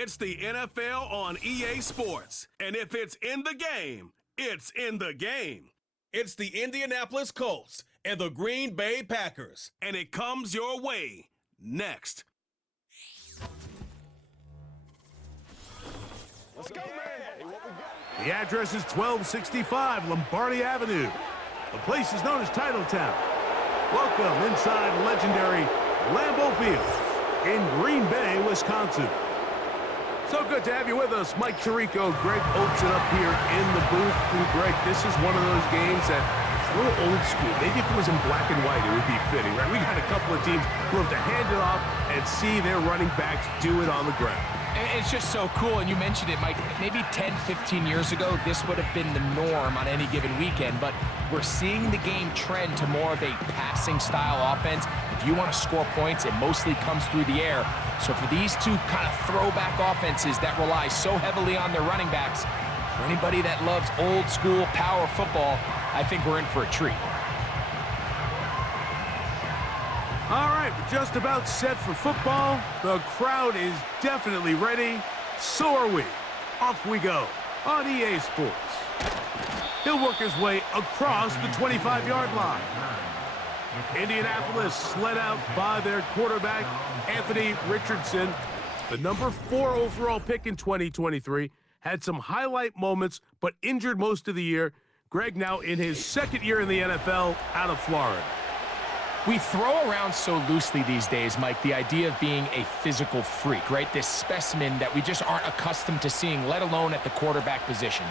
It's the NFL on EA Sports. And if it's in the game, it's in the game. It's the Indianapolis Colts and the Green Bay Packers. And it comes your way next. Let's go, man. The address is 1265 Lombardi Avenue. The place is known as Titletown. Welcome inside legendary Lambeau Field in Green Bay, Wisconsin. So good to have you with us. Mike Tirico, Greg Olsen up here in the booth. And Greg, this is one of those games that it's a little old school. Maybe if it was in black and white, it would be fitting, right? We got a couple of teams who have to hand it off and see their running backs do it on the ground. It's just so cool, and you mentioned it, Mike. Maybe 10, 15 years ago, this would have been the norm on any given weekend, but we're seeing the game trend to more of a passing-style offense. If you want to score points, it mostly comes through the air. So for these two kind of throwback offenses that rely so heavily on their running backs, for anybody that loves old-school power football, I think we're in for a treat. All right, we're just about set for football. The crowd is definitely ready. So are we. Off we go on EA Sports. He'll work his way across the 25-yard line. Indianapolis led out by their quarterback, Anthony Richardson. The number 4 overall pick in 2023. Had some highlight moments, but injured most of the year. Greg now in his second year in the NFL out of Florida. We throw around so loosely these days, Mike, the idea of being a physical freak, right? This specimen that we just aren't accustomed to seeing, let alone at the quarterback position.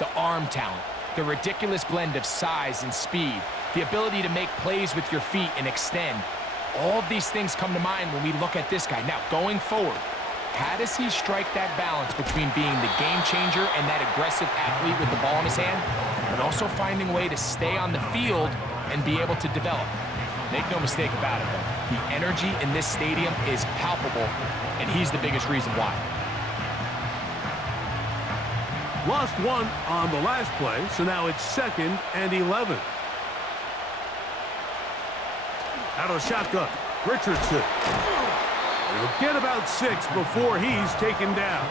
The arm talent, the ridiculous blend of size and speed, the ability to make plays with your feet and extend. All of these things come to mind when we look at this guy. Now, going forward, how does he strike that balance between being the game changer and that aggressive athlete with the ball in his hand, but also finding a way to stay on the field and be able to develop? Make no mistake about it, though. The energy in this stadium is palpable, and he's the biggest reason why. Lost one on the last play, so now it's 2nd and 11. Out of the shotgun, Richardson. He'll get about 6 before he's taken down.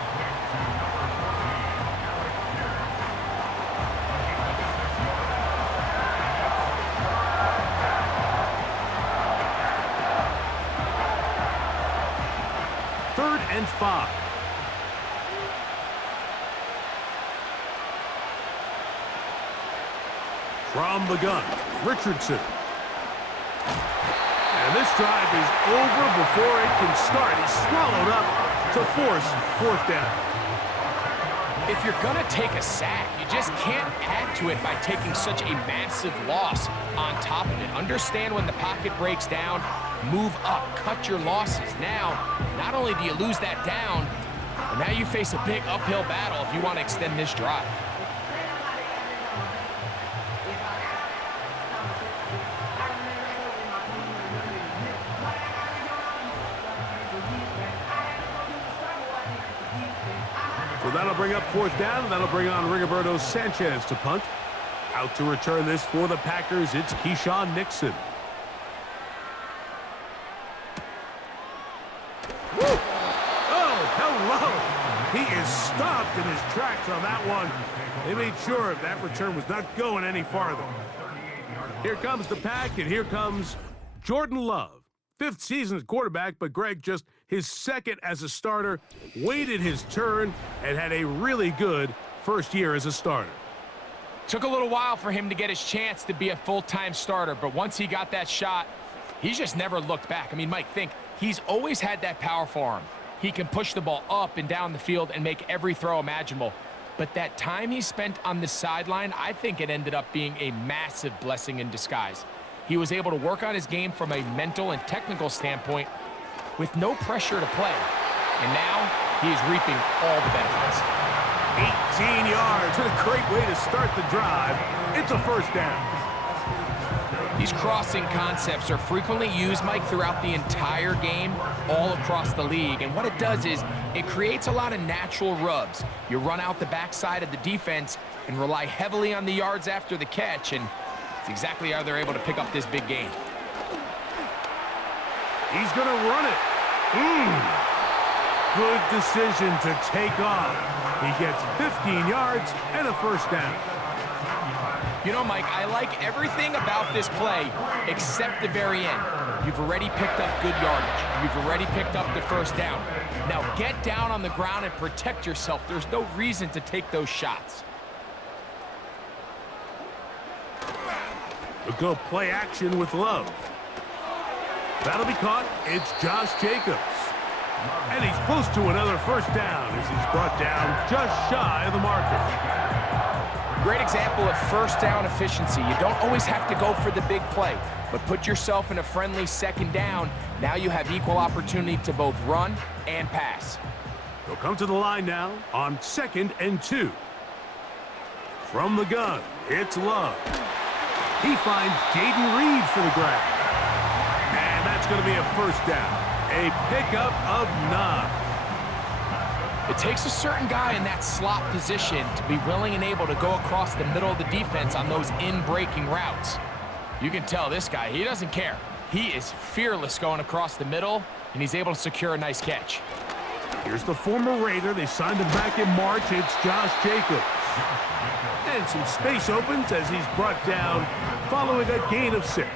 Third and 5. From the gun, Richardson. And this drive is over before it can start. He's swallowed up to force 4th down. If you're going to take a sack, you just can't add to it by taking such a massive loss on top of it. Understand when the pocket breaks down, move up, cut your losses. Now, not only do you lose that down, but now you face a big uphill battle if you want to extend this drive. So that'll bring up 4th down, and that'll bring on Rigoberto Sanchez to punt. Out to return this for the Packers, it's Keyshawn Nixon. Woo! Oh, hello! He is stopped in his tracks on that one. They made sure that return was not going any farther. Here comes the Pack, and here comes Jordan Love. 5th season as quarterback, but Greg just his 2nd as a starter, waited his turn, and had a really good first year as a starter. Took a little while for him to get his chance to be a full-time starter, but once he got that shot, he's just never looked back. I mean, Mike, think, he's always had that powerful arm. He can push the ball up and down the field and make every throw imaginable. But that time he spent on the sideline, I think it ended up being a massive blessing in disguise. He was able to work on his game from a mental and technical standpoint with no pressure to play. And now he is reaping all the benefits. 18 yards, a great way to start the drive. It's a 1st down. These crossing concepts are frequently used, Mike, throughout the entire game, all across the league. And what it does is it creates a lot of natural rubs. You run out the backside of the defense and rely heavily on the yards after the catch, and it's exactly how they're able to pick up this big gain. He's going to run it. good decision to take off. He gets 15 yards and a first down. You know, Mike, I like everything about this play except the very end. You've already picked up good yardage. You've already picked up the first down. Now get down on the ground and protect yourself. There's no reason to take those shots. We'll go play action with Love. That'll be caught. It's Josh Jacobs. And he's close to another first down as he's brought down just shy of the marker. Great example of first down efficiency. You don't always have to go for the big play, but put yourself in a friendly second down. Now you have equal opportunity to both run and pass. They'll come to the line now on 2nd and 2. From the gun, it's Love. He finds Jaden Reed for the grab. And that's going to be a first down. A pickup of 9. It takes a certain guy in that slot position to be willing and able to go across the middle of the defense on those in-breaking routes. You can tell this guy, he doesn't care. He is fearless going across the middle, and he's able to secure a nice catch. Here's the former Raider. They signed him back in March. It's Josh Jacobs. And some space opens as he's brought down following a gain of 6.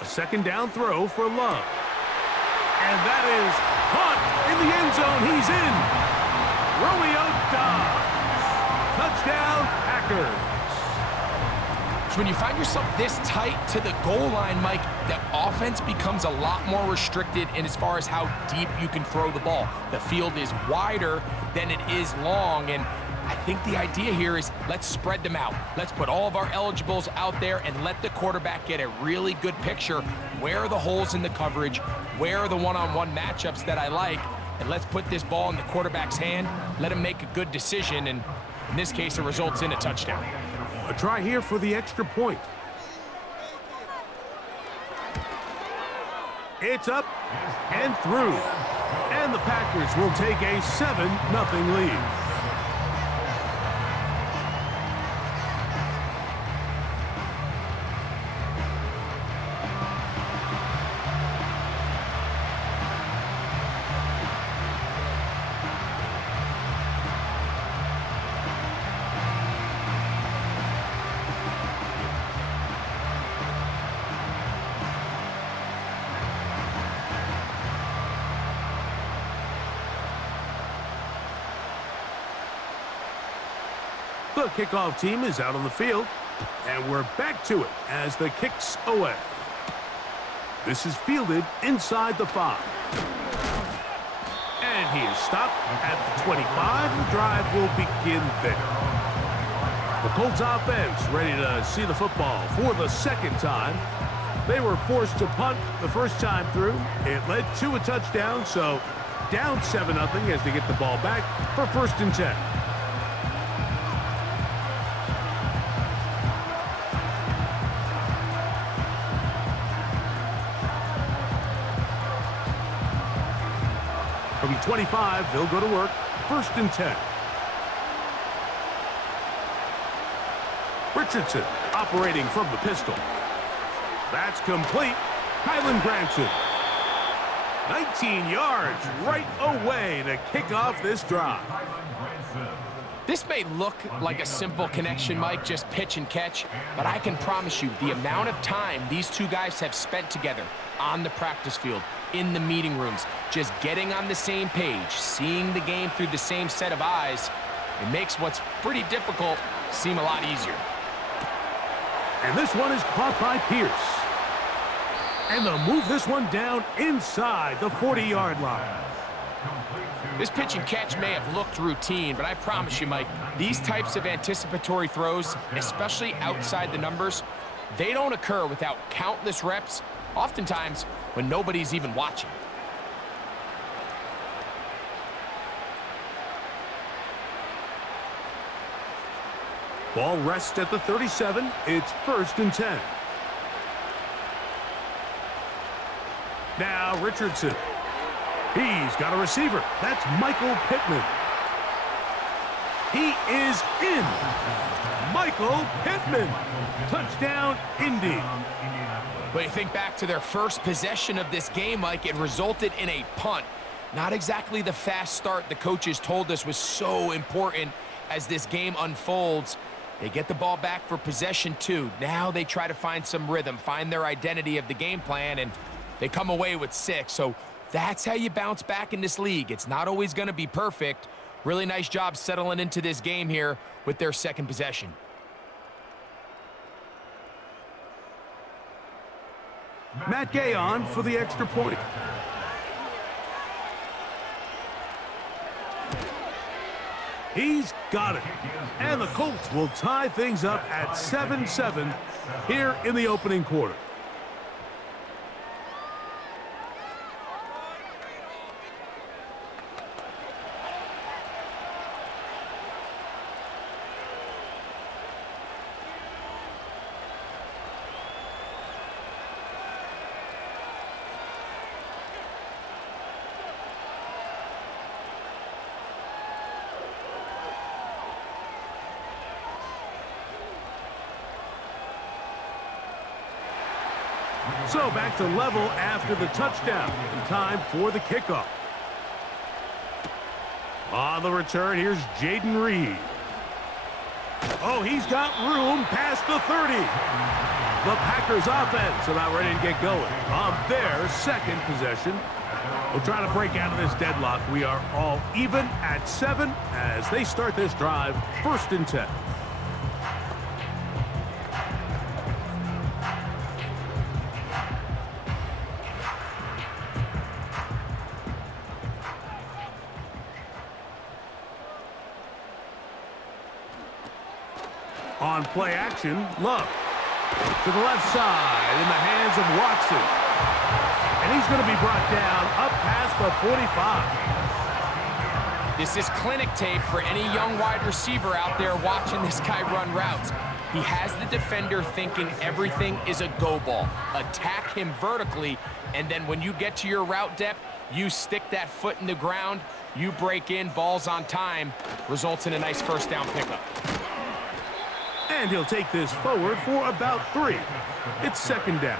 A second down throw for Love. And that is caught in the end zone. He's in. Romeo Dobbs. Touchdown, Packers. So when you find yourself this tight to the goal line, Mike, the offense becomes a lot more restricted in as far as how deep you can throw the ball. The field is wider than it is long, and I think the idea here is let's spread them out. Let's put all of our eligibles out there and let the quarterback get a really good picture. Where are the holes in the coverage? Where are the one-on-one matchups that I like? And let's put this ball in the quarterback's hand. Let him make a good decision, and in this case, it results in a touchdown. A try here for the extra point. It's up and through. And the Packers will take a 7-0 lead. The kickoff team is out on the field, and we're back to it as the kick's away. This is fielded inside the 5. And he is stopped at the 25. The drive will begin there. The Colts offense ready to see the football for the second time. They were forced to punt the first time through. It led to a touchdown, so down 7-0 as they get the ball back for 1st and 10. From 25, they'll go to work. 1st and 10. Richardson operating from the pistol. That's complete. Kylan Granson. 19 yards right away to kick off this drive. This may look like a simple connection, Mike, just pitch and catch, but I can promise you the amount of time these two guys have spent together on the practice field, in the meeting rooms, just getting on the same page, seeing the game through the same set of eyes, it makes what's pretty difficult seem a lot easier. And this one is caught by Pierce. And they'll move this one down inside the 40-yard line. This pitch and catch may have looked routine, but I promise you, Mike, these types of anticipatory throws, especially outside the numbers, they don't occur without countless reps, oftentimes when nobody's even watching. Ball rests at the 37. It's 1st and 10. Now Richardson. He's got a receiver. That's Michael Pittman. He is in. Michael Pittman. Touchdown, Indy. But you think back to their first possession of this game, Mike, it resulted in a punt. Not exactly the fast start the coaches told us was so important as this game unfolds. They get the ball back for possession 2. Now they try to find some rhythm, find their identity of the game plan, and they come away with 6. So that's how you bounce back in this league. It's not always going to be perfect. Really nice job settling into this game here with their second possession. Matt Gay on for the extra point. He's got it. And the Colts will tie things up at 7-7 here in the opening quarter. So back to level after the touchdown. And time for the kickoff. On the return, here's Jaden Reed. Oh, he's got room past the 30. The Packers offense about ready to get going on their second possession. We'll try to break out of this deadlock. We are all even at 7 as they start this drive, 1st and 10. On play action, Love to the left side in the hands of Watson. And he's going to be brought down up past the 45. This is clinic tape for any young wide receiver out there watching this guy run routes. He has the defender thinking everything is a go ball. Attack him vertically, and then when you get to your route depth, you stick that foot in the ground, you break in, balls on time, results in a nice first down pickup. And he'll take this forward for about 3. It's 2nd down.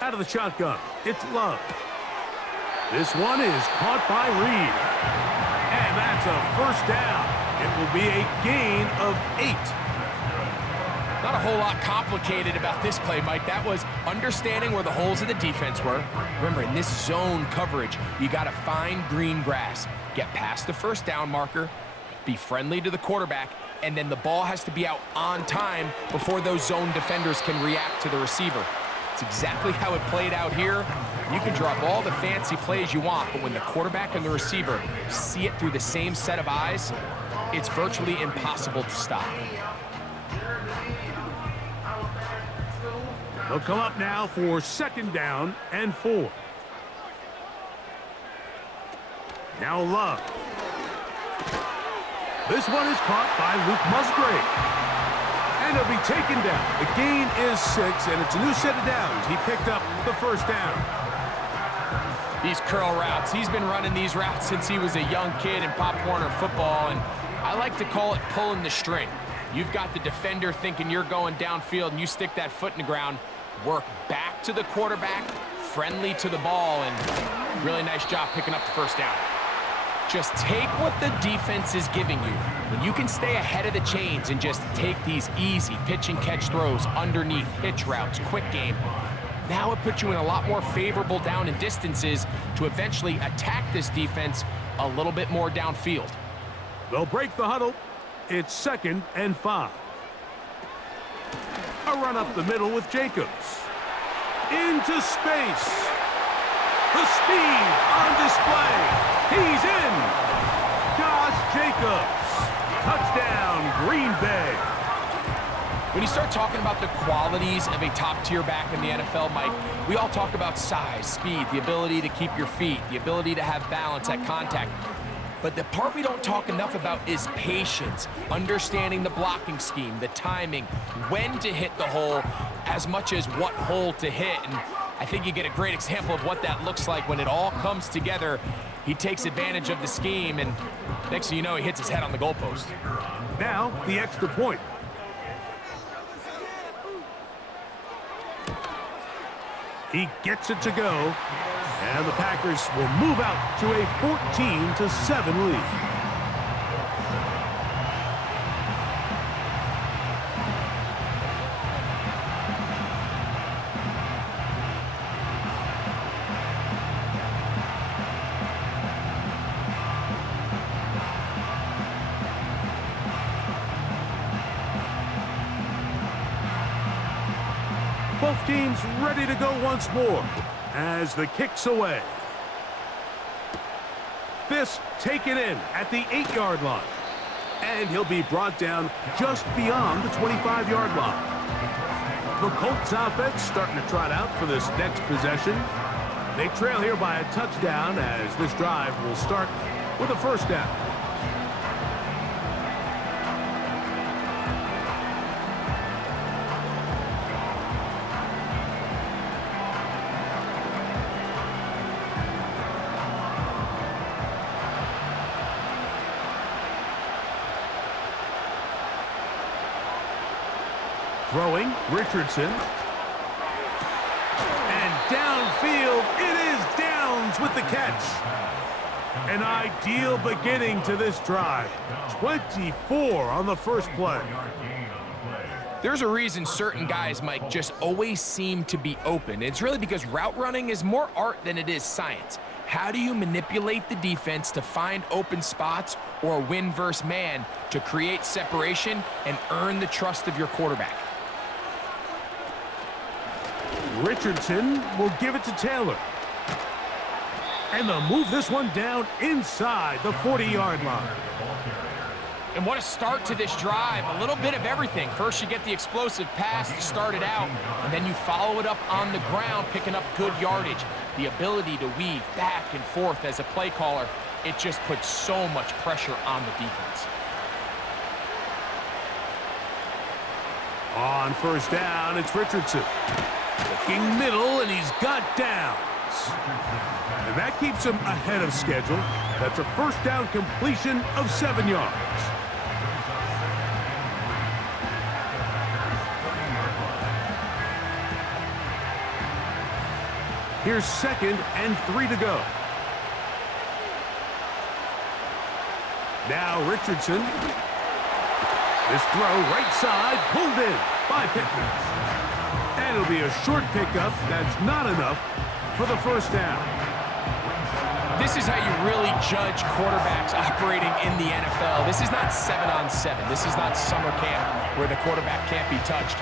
Out of the shotgun, it's Love. This one is caught by Reed. And that's a first down. It will be a gain of 8. Not a whole lot complicated about this play, Mike. That was understanding where the holes of the defense were. Remember, in this zone coverage, you got to find green grass, get past the first down marker, be friendly to the quarterback, and then the ball has to be out on time before those zone defenders can react to the receiver. It's exactly how it played out here. You can drop all the fancy plays you want, but when the quarterback and the receiver see it through the same set of eyes, it's virtually impossible to stop. They'll come up now for 2nd down and 4. Now Love. This one is caught by Luke Musgrave. And it'll be taken down. The gain is 6, and it's a new set of downs. He picked up the first down. These curl routes, he's been running these routes since he was a young kid in Pop Warner football, and I like to call it pulling the string. You've got the defender thinking you're going downfield, and you stick that foot in the ground, work back to the quarterback, friendly to the ball, and really nice job picking up the first down. Just take what the defense is giving you. When you can stay ahead of the chains and just take these easy pitch and catch throws underneath, hitch routes, quick game, now it puts you in a lot more favorable down and distances to eventually attack this defense a little bit more downfield. They'll break the huddle. It's 2nd and 5. A run up the middle with Jacobs. Into space. The speed on display. He's in. Josh Jacobs. Touchdown, Green Bay. When you start talking about the qualities of a top-tier back in the NFL, Mike, we all talk about size, speed, the ability to keep your feet, the ability to have balance at contact. But the part we don't talk enough about is patience, understanding the blocking scheme, the timing, when to hit the hole, as much as what hole to hit. And I think you get a great example of what that looks like when it all comes together. He takes advantage of the scheme, and next thing you know, he hits his head on the goalpost. Now, the extra point. He gets it to go, and the Packers will move out to a 14-7 lead. Both teams ready to go once more as the kick's away. This taken in at the 8-yard line. And he'll be brought down just beyond the 25-yard line. The Colts offense starting to trot out for this next possession. They trail here by a touchdown as this drive will start with a first down. Throwing, Richardson. And downfield, it is Downs with the catch. An ideal beginning to this drive. 24 on the first play. There's a reason certain guys, Mike, just always seem to be open. It's really because route running is more art than it is science. How do you manipulate the defense to find open spots or win versus man to create separation and earn the trust of your quarterback? Richardson will give it to Taylor. And they'll move this one down inside the 40-yard line. And what a start to this drive. A little bit of everything. First, you get the explosive pass to start it out, and then you follow it up on the ground, picking up good yardage. The ability to weave back and forth as a play caller, it just puts so much pressure on the defense. On first down, it's Richardson. Looking middle, and he's got Downs. And that keeps him ahead of schedule. That's a first down completion of 7 yards. Here's 2nd and 3 to go. Now Richardson. This throw right side, pulled in by Pittman. And it'll be a short pickup. That's not enough for the first down. This is how you really judge quarterbacks operating in the NFL. This is not 7-on-7. This is not summer camp where the quarterback can't be touched.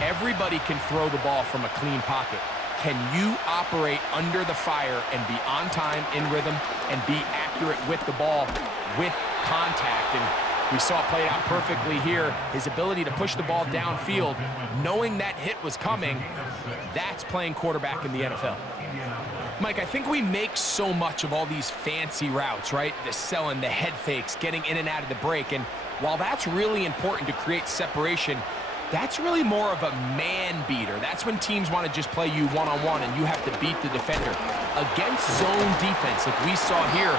Everybody can throw the ball from a clean pocket. Can you operate under the fire and be on time, in rhythm, and be accurate with the ball, with contact? And we saw it played out perfectly here. His ability to push the ball downfield, knowing that hit was coming, that's playing quarterback in the NFL. Mike, I think we make so much of all these fancy routes, right? The selling, the head fakes, getting in and out of the break. And while that's really important to create separation, that's really more of a man beater. That's when teams want to just play you one-on-one and you have to beat the defender. Against zone defense, like we saw here,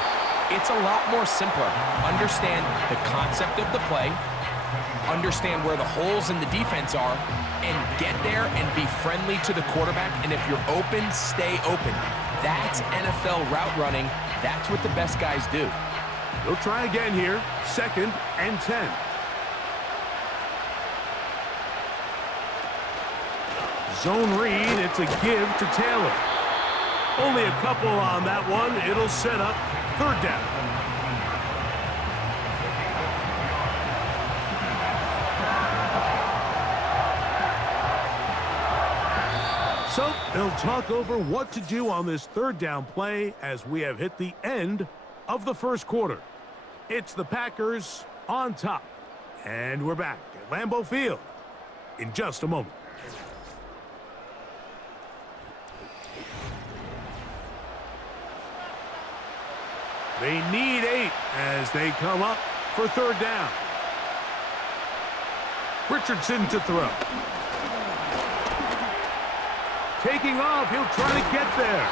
it's a lot more simpler. Understand the concept of the play, understand where the holes in the defense are, and get there and be friendly to the quarterback. And if you're open, stay open. That's NFL route running. That's what the best guys do. They'll try again here. 2nd and 10. Zone read, it's a give to Taylor. Only a couple on that one. It'll set up 3rd down. So they'll talk over what to do on this 3rd down play as we have hit the end of the first quarter. It's the Packers on top. And we're back at Lambeau Field. in just a moment. They need 8 as they come up for third down. Richardson to throw. Taking off, he'll try to get there.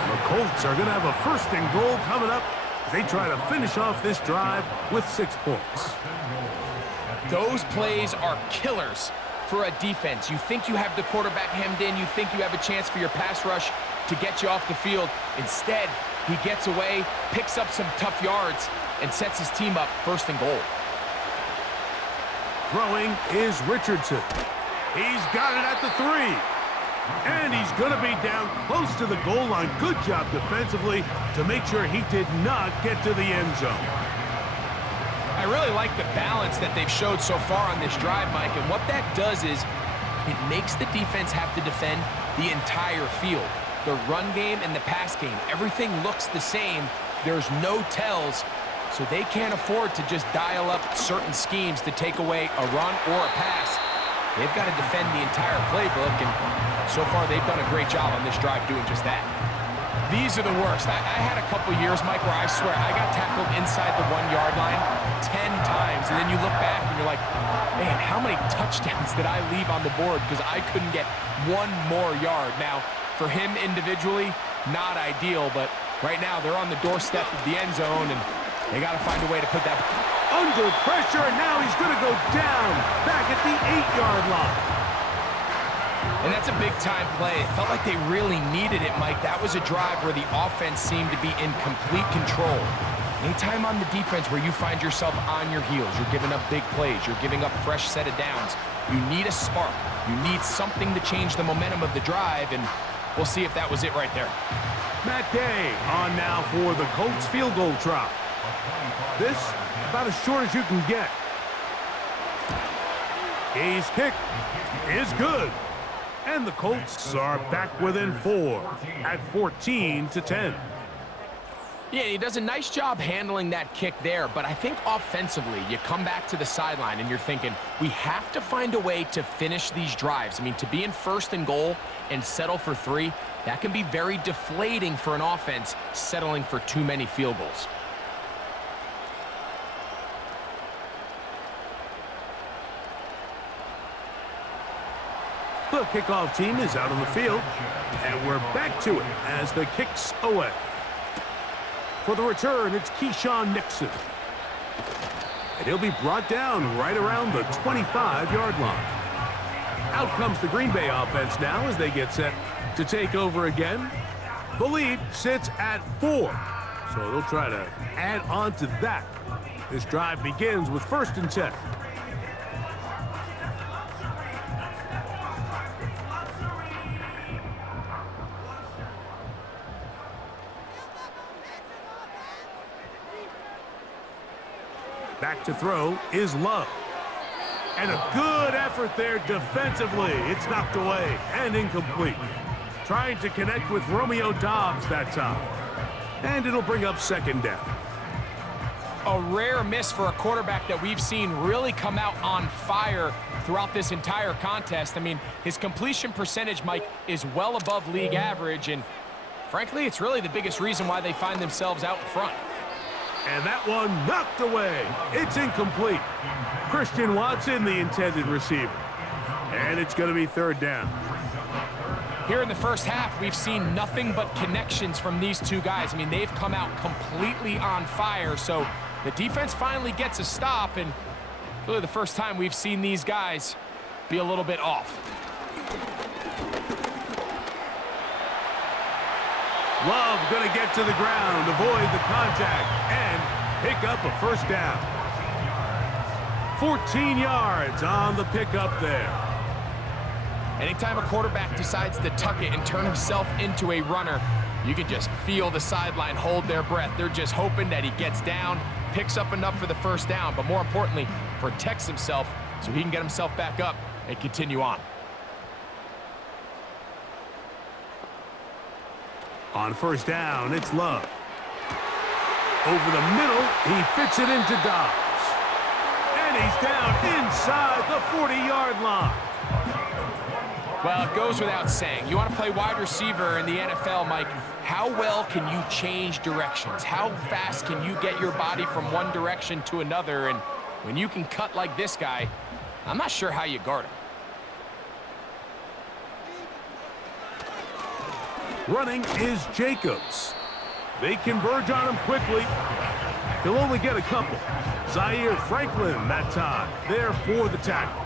And the Colts are going to have a 1st and goal coming up as they try to finish off this drive with 6 points. Those plays are killers for a defense. You think you have the quarterback hemmed in. You think you have a chance for your pass rush to get you off the field. Instead, he gets away, picks up some tough yards, and sets his team up 1st and goal. Throwing is Richardson. He's got it at the 3. And he's going to be down close to the goal line. Good job defensively to make sure he did not get to the end zone. I really like the balance that they've showed so far on this drive, Mike, and what that does is it makes the defense have to defend the entire field. The run game and the pass game, everything looks the same. There's no tells, so they can't afford to just dial up certain schemes to take away a run or a pass. They've got to defend the entire playbook, and so far they've done a great job on this drive doing just that. These are the worst. I had a couple years, Mike, where I swear I got tackled inside the 1-yard line 10 times, and then you look back and you're like, man, how many touchdowns did I leave on the board because I couldn't get 1 more yard? Now, for him individually, not ideal, but right now they're on the doorstep of the end zone, and they got to find a way to put that under pressure, and now he's going to go down back at the 8-yard line. And that's a big-time play. It felt like they really needed it, Mike. That was a drive where the offense seemed to be in complete control. Anytime on the defense where you find yourself on your heels, you're giving up big plays, you're giving up a fresh set of downs, you need a spark. You need something to change the momentum of the drive, and we'll see if that was it right there. Matt Day on now for the Colts field goal try. This about as short as you can get. His kick is good. And the Colts are back within 4 at 14-10. Yeah, he does a nice job handling that kick there, but I think offensively, you come back to the sideline and you're thinking, we have to find a way to finish these drives. I mean, to be in 1st and goal and settle for 3, that can be very deflating for an offense settling for too many field goals. The kickoff team is out on the field, and we're back to it as the kick's away. For the return, it's Keyshawn Nixon. And he'll be brought down right around the 25-yard line. Out comes the Green Bay offense now as they get set to take over again. The lead sits at 4, so they'll try to add on to that. This drive begins with 1st and 10. Back to throw is Love. And a good effort there defensively. It's knocked away and incomplete. Trying to connect with Romeo Doubs that time. And it'll bring up 2nd down. A rare miss for a quarterback that we've seen really come out on fire throughout this entire contest. I mean, his completion percentage, Mike, is well above league average, and frankly, it's really the biggest reason why they find themselves out in front. And that one knocked away. It's incomplete. Christian Watson, the intended receiver. And it's going to be 3rd down. Here in the first half, we've seen nothing but connections from these two guys. I mean, they've come out completely on fire, so the defense finally gets a stop, and really the first time we've seen these guys be a little bit off. Love going to get to the ground, avoid the contact, and pick up a 1st down. 14 yards on the pickup there. Anytime a quarterback decides to tuck it and turn himself into a runner, you can just feel the sideline hold their breath. They're just hoping that he gets down, picks up enough for the 1st down, but more importantly, protects himself so he can get himself back up and continue on. On 1st down, it's Love. Over the middle, he fits it into Doubs. And And he's down inside the 40-yard line. Well, it goes without saying. You want to play wide receiver in the NFL, Mike, how well can you change directions? How fast can you get your body from one direction to another? And when you can cut like this guy, I'm not sure how you guard him. Running is Jacobs. They converge on him quickly. He'll only get a couple. Zaire Franklin that time, there for the tackle.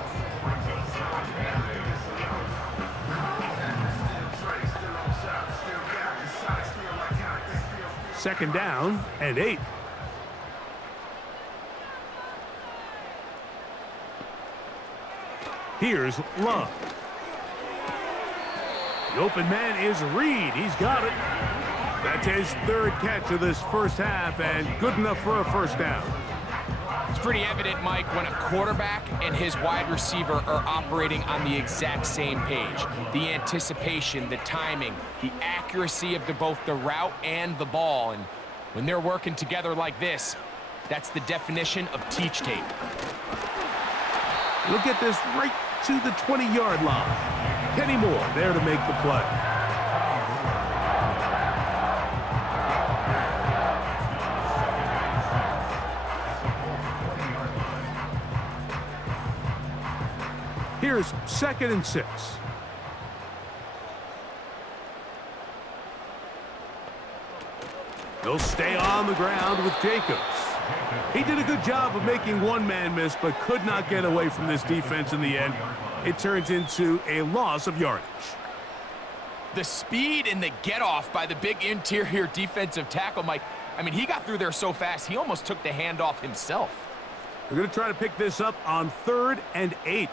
Second down and 8. Here's Love. The open man is Reed. He's got it. That's his third catch of this first half and good enough for a first down. It's pretty evident, Mike, when a quarterback and his wide receiver are operating on the exact same page. The anticipation, the timing, the accuracy of both the route and the ball. And when they're working together like this, that's the definition of teach tape. Look at this right to the 20-yard line. Kenny Moore there to make the play. Here's 2nd and 6. They'll stay on the ground with Jacobs. He did a good job of making one man miss, but could not get away from this defense in the end. It turns into a loss of yardage. The speed and the get-off by the big interior defensive tackle, Mike, I mean, he got through there so fast, he almost took the handoff himself. They're going to try to pick this up on 3rd and 8.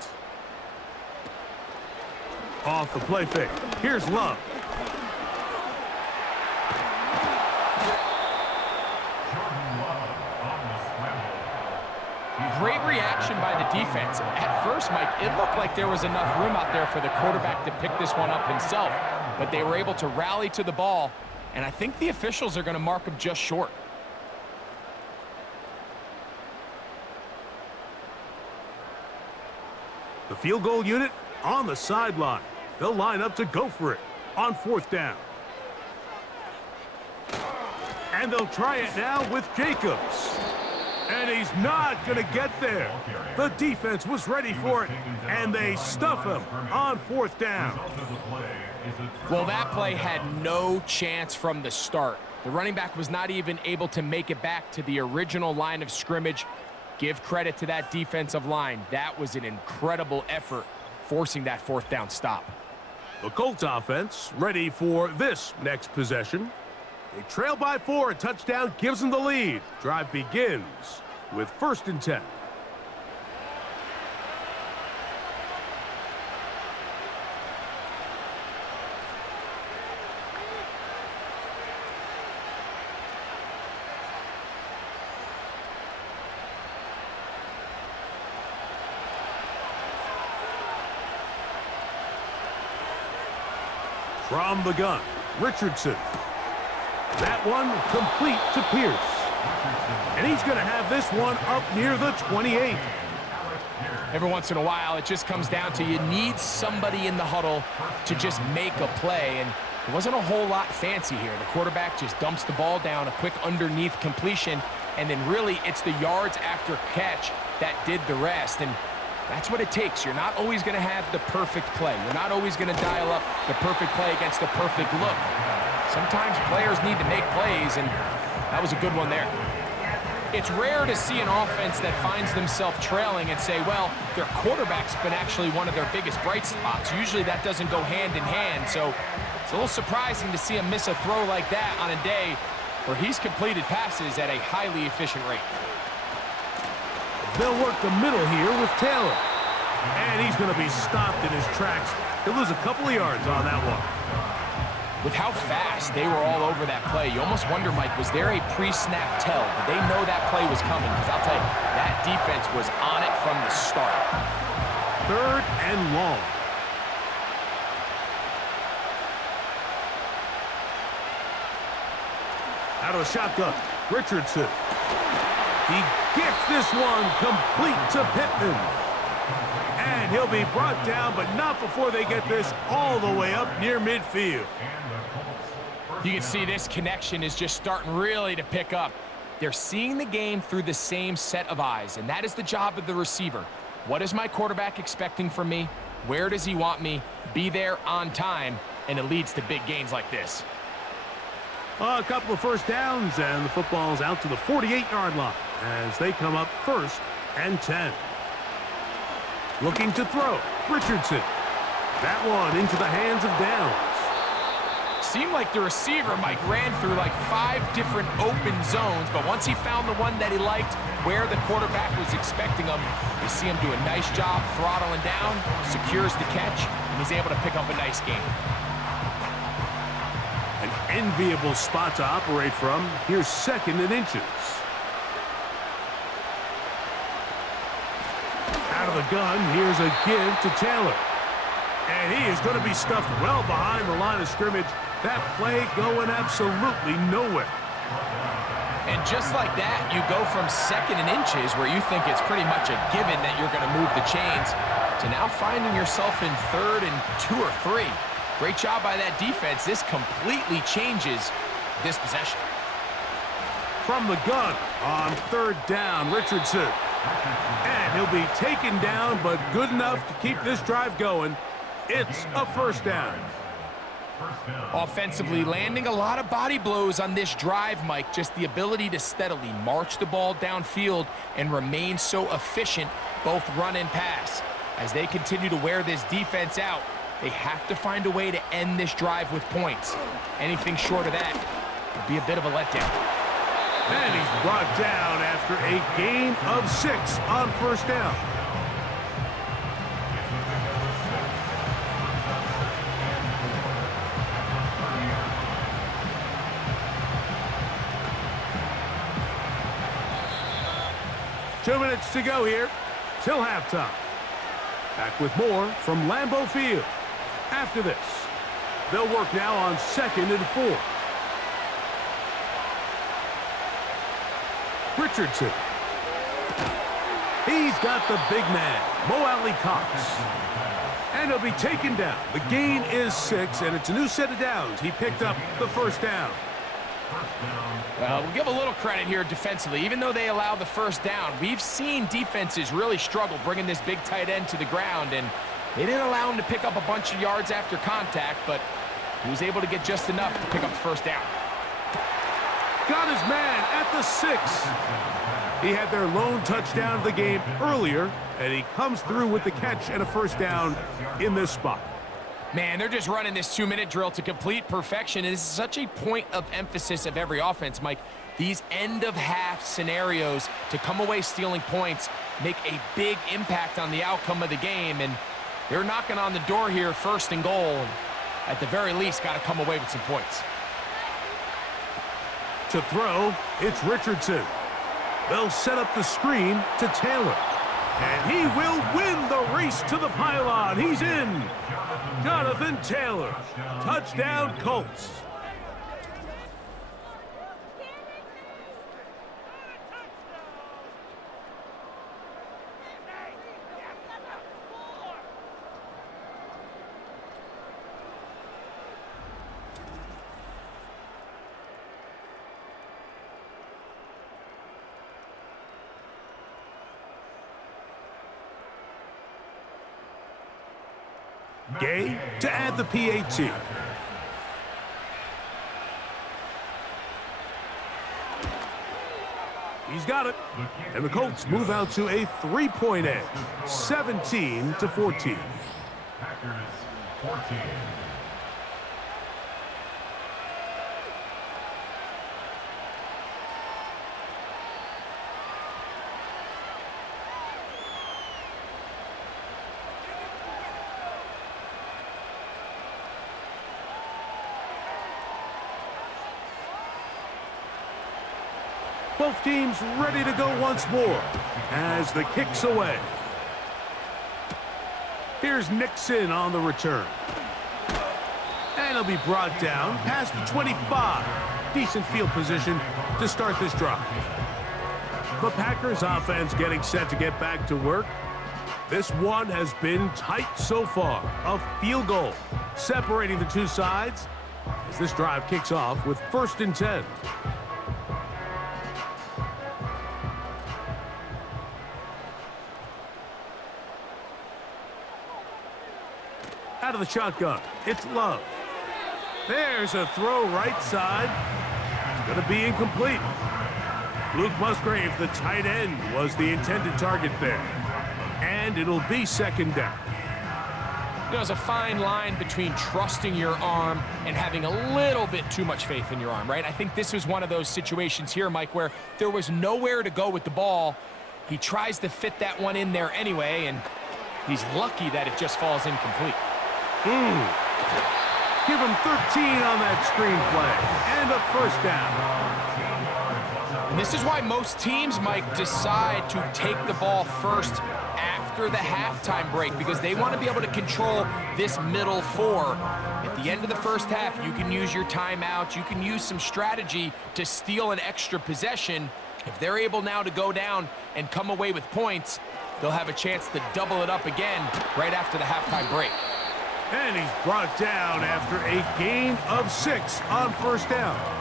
Off the play fake. Here's Love. Great reaction by the defense. At first, Mike, it looked like there was enough room out there for the quarterback to pick this one up himself, but they were able to rally to the ball, and I think the officials are going to mark him just short. The field goal unit on the sideline. They'll line up to go for it on 4th down. And they'll try it now with Jacobs. And he's not going to get there. The defense was ready for it, and they stuff him on 4th down. Well, that play had no chance from the start. The running back was not even able to make it back to the original line of scrimmage. Give credit to that defensive line. That was an incredible effort, forcing that 4th down stop. The Colts offense ready for this next possession. They trail by 4. A touchdown gives them the lead. Drive begins with 1st and 10. From the gun, Richardson. That one complete to Pierce. And he's going to have this one up near the 28. Every once in a while, it just comes down to you need somebody in the huddle to just make a play, and it wasn't a whole lot fancy here. The quarterback just dumps the ball down, a quick underneath completion, and then really it's the yards after catch that did the rest. And that's what it takes. You're not always going to have the perfect play. You're not always going to dial up the perfect play against the perfect look. Sometimes players need to make plays, and that was a good one there. It's rare to see an offense that finds themselves trailing and say, well, their quarterback's been actually one of their biggest bright spots. Usually that doesn't go hand in hand, so it's a little surprising to see him miss a throw like that on a day where he's completed passes at a highly efficient rate. They'll work the middle here with Taylor. And he's going to be stopped in his tracks. He'll lose a couple of yards on that one. With how fast they were all over that play, you almost wonder, Mike, was there a pre-snap tell? Did they know that play was coming? Because I'll tell you, that defense was on it from the start. 3rd and long. Out of the shotgun, Richardson. He gets this one complete to Pittman. And he'll be brought down, but not before they get this all the way up near midfield. You can see this connection is just starting really to pick up. They're seeing the game through the same set of eyes, and that is the job of the receiver. What is my quarterback expecting from me? Where does he want me? Be there on time, and it leads to big gains like this. A couple of first downs, and the football's out to the 48-yard line as they come up 1st and 10. Looking to throw, Richardson. That one into the hands of Downs. Seemed like the receiver, Mike, ran through like 5 different open zones, but once he found the one that he liked, where the quarterback was expecting him, you see him do a nice job throttling down, secures the catch, and he's able to pick up a nice gain. An enviable spot to operate from. Here's 2nd and inches. Out of the gun, here's a give to Taylor. And he is going to be stuffed well behind the line of scrimmage. That play going absolutely nowhere. And just like that, you go from 2nd and inches, where you think it's pretty much a given that you're going to move the chains, to now finding yourself in 3rd and 2 or 3. Great job by that defense. This completely changes this possession. From the gun on 3rd down, Richardson. And he'll be taken down, but good enough to keep this drive going. It's a 1st down. Offensively, landing a lot of body blows on this drive, Mike. Just the ability to steadily march the ball downfield and remain so efficient, both run and pass. As they continue to wear this defense out, they have to find a way to end this drive with points. Anything short of that would be a bit of a letdown. And he's brought down after a gain of 6 on 1st down. Two minutes to go here till halftime. Back with more from Lambeau Field. After this, they'll work now on 2nd and 4. Richardson. He's got the big man, Mo Alley-Cox. And he'll be taken down. The gain is 6, and it's a new set of downs. He picked up the 1st down. Well, we'll give a little credit here defensively. Even though they allow the 1st down, we've seen defenses really struggle bringing this big tight end to the ground, and they didn't allow him to pick up a bunch of yards after contact, but he was able to get just enough to pick up the 1st down. Got his man at the 6. He had their lone touchdown of the game earlier, and he comes through with the catch and a 1st down in this spot. Man, they're just running this 2-minute drill to complete perfection, and this is such a point of emphasis of every offense, Mike. These end-of-half scenarios to come away stealing points make a big impact on the outcome of the game, and they're knocking on the door here, 1st and goal. At the very least, got to come away with some points. To throw, it's Richardson. They'll set up the screen to Taylor. And he will win the race to the pylon. He's in. Jonathan Taylor. Touchdown, Colts. Gay to add the PAT. He's got it. And the Colts move out to a 3-point edge, 17-14. Packers 14. Both teams ready to go once more as the kick's away. Here's Nixon on the return. And he'll be brought down past the 25. Decent field position to start this drive. The Packers offense getting set to get back to work. This one has been tight so far. A field goal separating the two sides as this drive kicks off with 1st and 10. Out of the shotgun, it's Love. There's a throw right side. It's going to be incomplete. Luke Musgrave, the tight end, was the intended target there. And it'll be 2nd down. There's a fine line between trusting your arm and having a little bit too much faith in your arm, right? I think this was one of those situations here, Mike, where there was nowhere to go with the ball. He tries to fit that one in there anyway, and he's lucky that it just falls incomplete. Give him 13 on that screenplay and a 1st down. And this is why most teams, Mike, decide to take the ball first after the halftime break, because they want to be able to control this middle 4. At the end of the 1st half, you can use your timeout. You can use some strategy to steal an extra possession. If they're able now to go down and come away with points, they'll have a chance to double it up again right after the halftime break. And he's brought down after a gain of 6 on 1st down.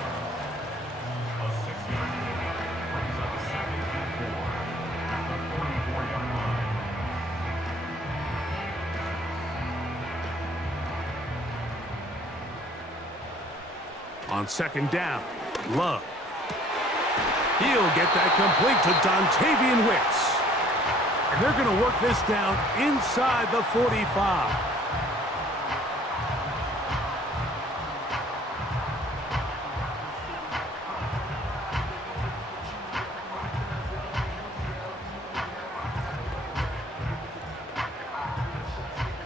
On 2nd down, Love. He'll get that complete to Dontavian Wicks. And they're going to work this down inside the 45.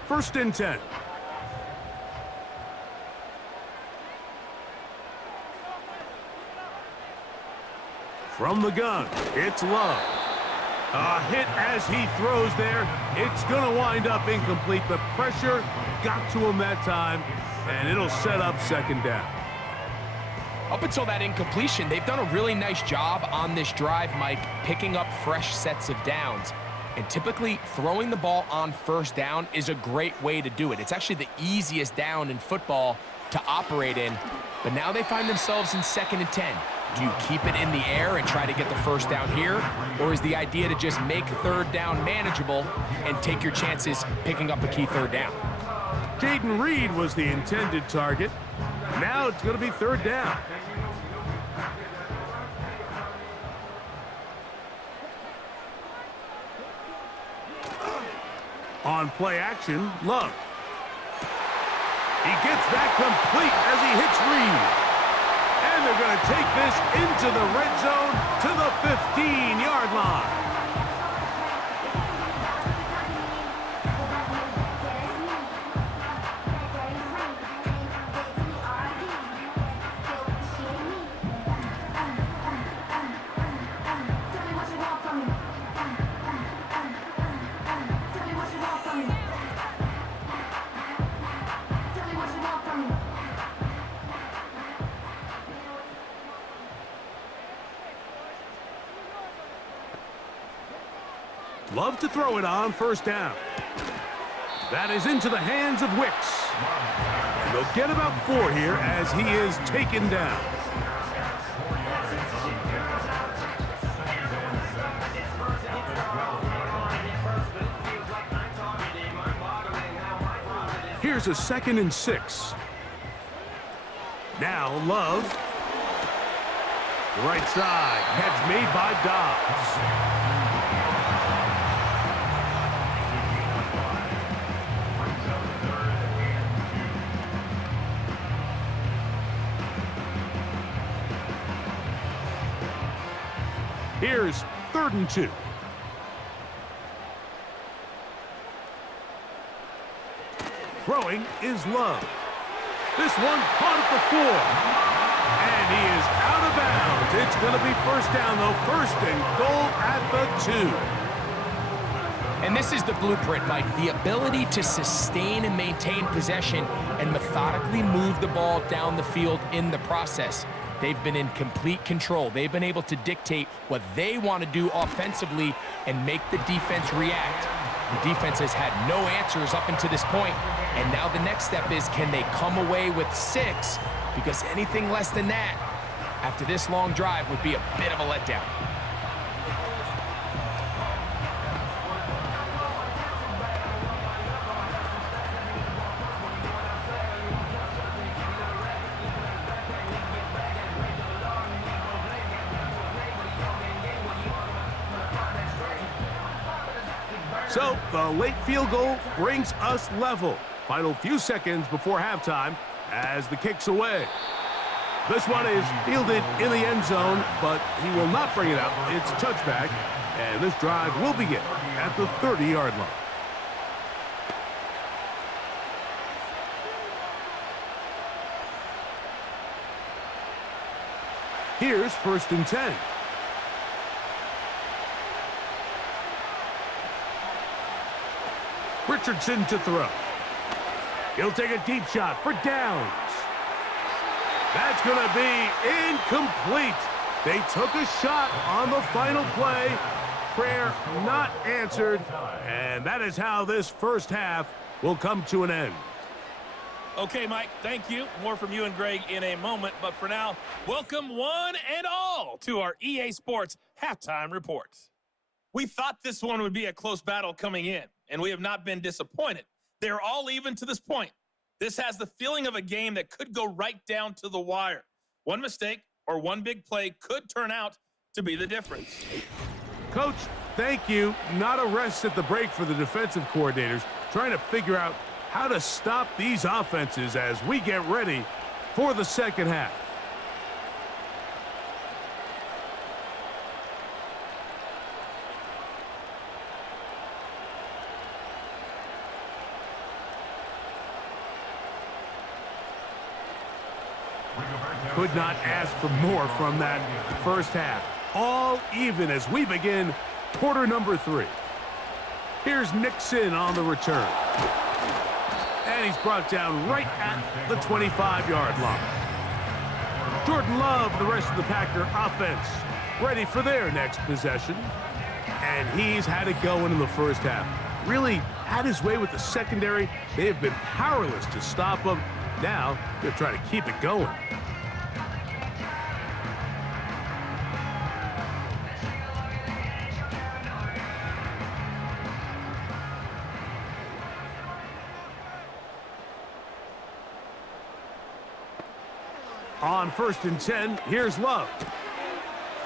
First and 10. From the gun, it's Love. A hit as he throws there. It's going to wind up incomplete. The pressure got to him that time, and it'll set up 2nd down. Up until that incompletion, they've done a really nice job on this drive, Mike, picking up fresh sets of downs. And typically, throwing the ball on 1st down is a great way to do it. It's actually the easiest down in football to operate in. But now they find themselves in 2nd and 10. Do you keep it in the air and try to get the 1st down here? Or is the idea to just make 3rd down manageable and take your chances picking up a key 3rd down? Jaden Reed was the intended target. Now it's going to be 3rd down. On play action, Love. He gets that complete as he hits Reed. And they're going to take this into the red zone to the 15-yard line. Love to throw it on 1st down. That is into the hands of Wicks. And they'll get about 4 here as he is taken down. Here's a 2nd and 6. Now Love. Right side. Catch made by Dobbs. Here's 3rd and 2. Throwing is Love. This one caught at the 4. And he is out of bounds. It's going to be 1st down, though. 1st and goal at the 2. And this is the blueprint, Mike. The ability to sustain and maintain possession and methodically move the ball down the field in the process. they've been in complete control. They've been able to dictate what they want to do offensively and make the defense react. The defense has had no answers up until this point, and now the next step is, can they come away with 6? Because anything less than that, after this long drive, would be a bit of a letdown. So the late field goal brings us level. Final few seconds before halftime as the kick's away. This one is fielded in the end zone, but he will not bring it out. It's a touchback, and this drive will begin at the 30-yard line. Here's 1st and 10. Richardson to throw. He'll take a deep shot for downs. That's going to be incomplete. They took a shot on the final play. Prayer not answered. And that is how this first half will come to an end. Okay, Mike, thank you. More from you and Greg in a moment. But for now, welcome one and all to our EA Sports Halftime Report. We thought this one would be a close battle coming in, and we have not been disappointed. They're all even to this point. This has the feeling of a game that could go right down to the wire. One mistake or one big play could turn out to be the difference. Coach, thank you. Not a rest at the break for the defensive coordinators, trying to figure out how to stop these offenses as we get ready for the second half. Could not ask for more from that first half. All even as we begin quarter number 3. Here's Nixon on the return. And he's brought down right at the 25-yard line. Jordan Love, the rest of the Packer offense, ready for their next possession. And he's had it going in the first half. Really had his way with the secondary. They have been powerless to stop him. Now they're trying to keep it going. On 1st and 10, here's Love.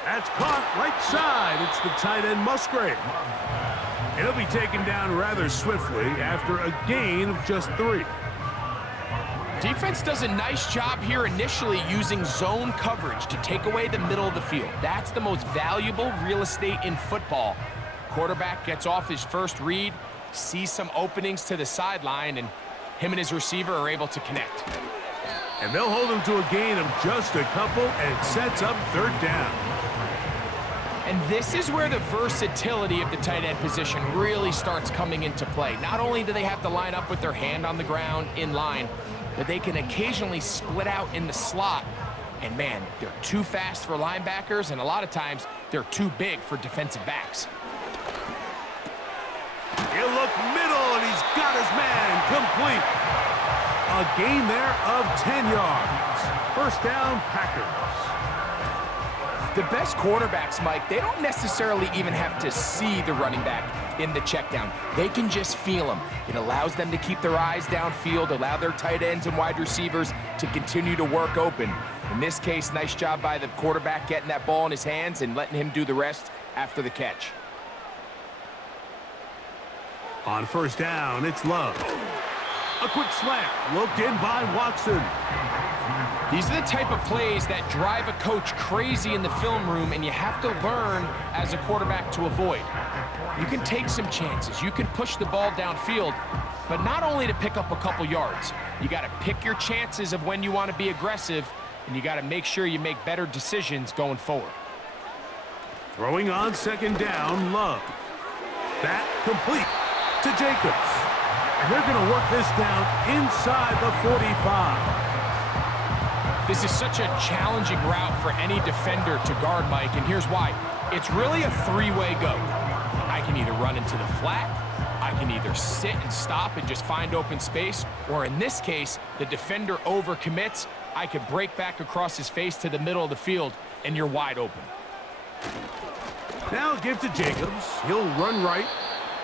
That's caught right side. It's the tight end Musgrave. It'll be taken down rather swiftly after a gain of just 3. Defense does a nice job here initially using zone coverage to take away the middle of the field. That's the most valuable real estate in football. Quarterback gets off his first read, sees some openings to the sideline, and him and his receiver are able to connect. And they'll hold him to a gain of just a couple, and it sets up 3rd down. And this is where the versatility of the tight end position really starts coming into play. Not only do they have to line up with their hand on the ground in line, but they can occasionally split out in the slot. And man, they're too fast for linebackers, and a lot of times they're too big for defensive backs. He'll look middle, and he's got his man complete. A gain there of 10 yards. 1st down, Packers. The best quarterbacks, Mike, they don't necessarily even have to see the running back in the check down. They can just feel him. It allows them to keep their eyes downfield, allow their tight ends and wide receivers to continue to work open. In this case, nice job by the quarterback getting that ball in his hands and letting him do the rest after the catch. On 1st down, it's Love. A quick slant, looked in by Watson. These are the type of plays that drive a coach crazy in the film room, and you have to learn as a quarterback to avoid. You can take some chances. You can push the ball downfield, but not only to pick up a couple yards. You got to pick your chances of when you want to be aggressive, and you got to make sure you make better decisions going forward. Throwing on 2nd down, Love. That complete to Jacobs. And they're going to work this down inside the 45. This is such a challenging route for any defender to guard, Mike, and here's why. It's really a three-way go. I can either run into the flat, I can either sit and stop and just find open space, or in this case, the defender overcommits. I could break back across his face to the middle of the field, and you're wide open. Now give to Jacobs. He'll run right.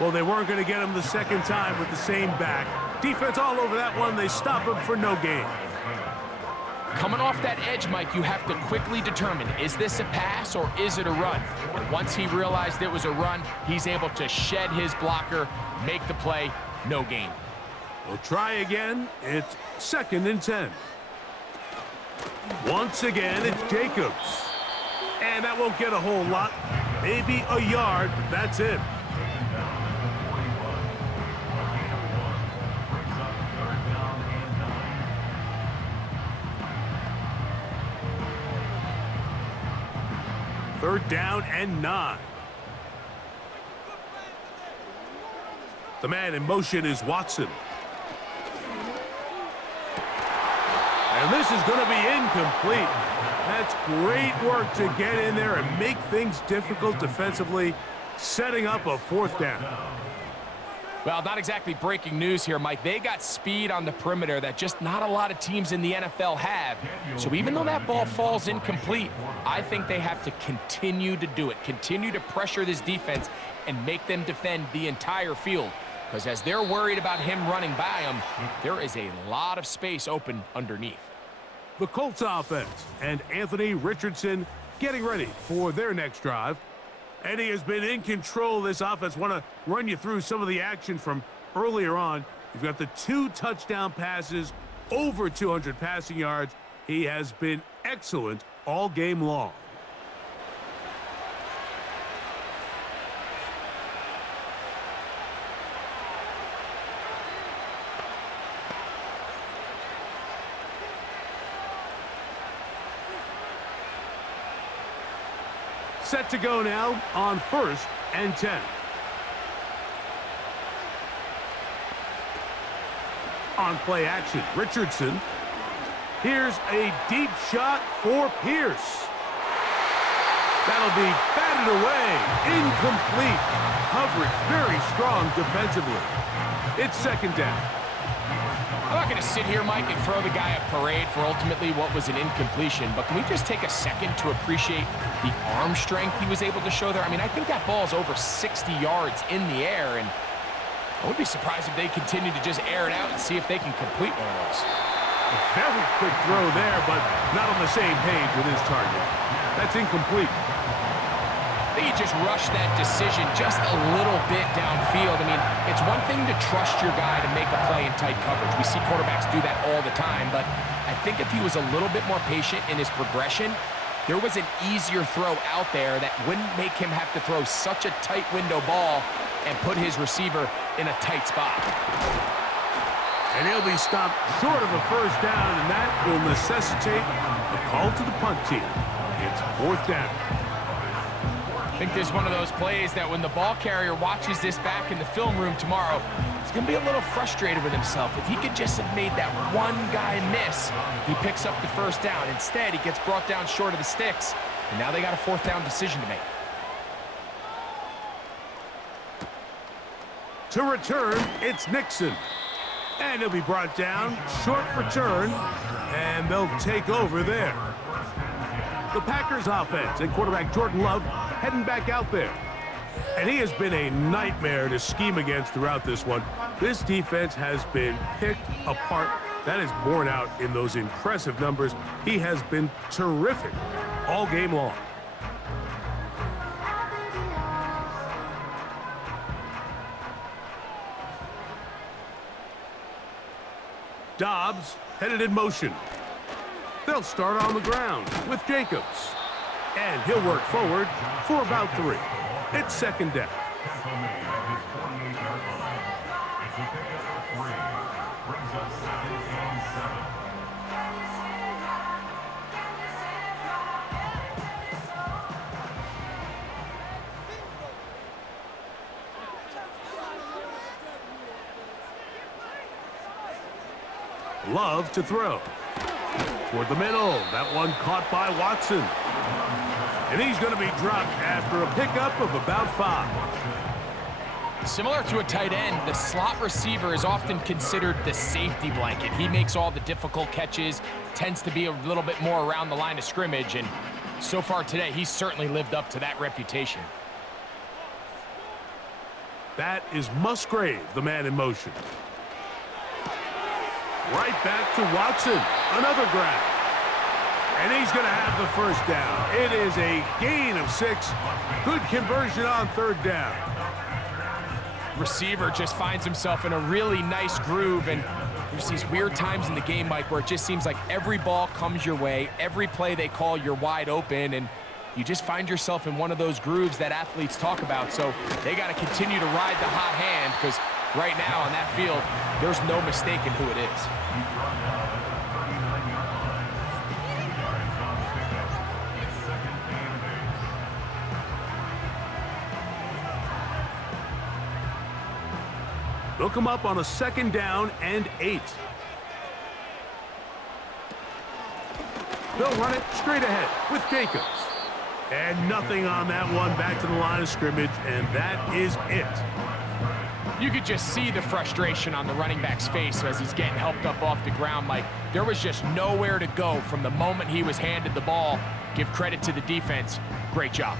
Well, they weren't going to get him the second time with the same back. Defense all over that one. They stop him for no gain. Coming off that edge, Mike, you have to quickly determine, is this a pass or is it a run? And once he realized it was a run, he's able to shed his blocker, make the play, no gain. We'll try again. It's 2nd and 10. Once again, it's Jacobs. And that won't get a whole lot. Maybe a yard, but that's it. Third down and 9. The man in motion is Watson. And this is going to be incomplete. That's great work to get in there and make things difficult defensively, setting up a 4th down. Well, not exactly breaking news here, Mike. They got speed on the perimeter that just not a lot of teams in the NFL have. So even though that ball falls incomplete, I think they have to continue to do it, continue to pressure this defense and make them defend the entire field. Because as they're worried about him running by them, there is a lot of space open underneath. The Colts offense and Anthony Richardson getting ready for their next drive. And he has been in control of this offense. Want to run you through some of the action from earlier on. You've got the 2 touchdown passes, over 200 passing yards. He has been excellent all game long. Set to go now on 1st and 10. On play action, Richardson. Here's a deep shot for Pierce. That'll be batted away. Incomplete. Coverage very strong defensively. It's 2nd down. I'm not going to sit here, Mike, and throw the guy a parade for ultimately what was an incompletion, but can we just take a second to appreciate the arm strength he was able to show there? I mean, I think that ball is over 60 yards in the air, and I wouldn't be surprised if they continue to just air it out and see if they can complete one of those. A very quick throw there, but not on the same page with his target. That's incomplete. I think he just rushed that decision just a little bit downfield. I mean, it's one thing to trust your guy to make a play in tight coverage. We see quarterbacks do that all the time, but I think if he was a little bit more patient in his progression, there was an easier throw out there that wouldn't make him have to throw such a tight window ball and put his receiver in a tight spot. And he'll be stopped short of a 1st down, and that will necessitate a call to the punt team. It's 4th down. I think this is one of those plays that when the ball carrier watches this back in the film room tomorrow, he's going to be a little frustrated with himself. If he could just have made that one guy miss, he picks up the 1st down. Instead, he gets brought down short of the sticks, and now they got a 4th down decision to make. To return, it's Nixon. And he'll be brought down, short return, and they'll take over there. The Packers offense and quarterback Jordan Love heading back out there. And he has been a nightmare to scheme against throughout this one. This defense has been picked apart. That is borne out in those impressive numbers. He has been terrific all game long. Dobbs headed in motion. They'll start on the ground with Jacobs. And he'll work forward for about 3. It's 2nd down. Love to throw. Toward the middle. That one caught by Watson. And he's going to be dropped after a pickup of about 5. Similar to a tight end, the slot receiver is often considered the safety blanket. He makes all the difficult catches, tends to be a little bit more around the line of scrimmage, and so far today, he's certainly lived up to that reputation. That is Musgrave, the man in motion. Right back to Watson. Another grab. And he's going to have the first down. It is a gain of 6. Good conversion on 3rd down. Receiver just finds himself in a really nice groove, and there's these weird times in the game, Mike, where it just seems like every ball comes your way, every play they call, you're wide open, and you just find yourself in one of those grooves that athletes talk about. So they got to continue to ride the hot hand, because right now on that field, there's no mistaking who it is. They'll come up on a 2nd down and 8. They'll run it straight ahead with Jacobs. And nothing on that one, back to the line of scrimmage, and that is it. You could just see the frustration on the running back's face as he's getting helped up off the ground. Like, there was just nowhere to go from the moment he was handed the ball. Give credit to the defense. Great job.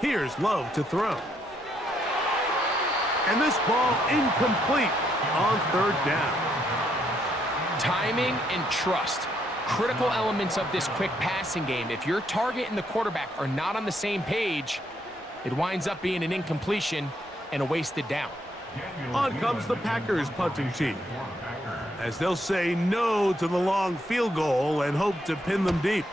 Here's Love to throw. And this ball incomplete on 3rd down. Timing and trust, critical elements of this quick passing game. If your target and the quarterback are not on the same page, it winds up being an incompletion and a wasted down. On comes the Packers punting team, as they'll say no to the long field goal and hope to pin them deep.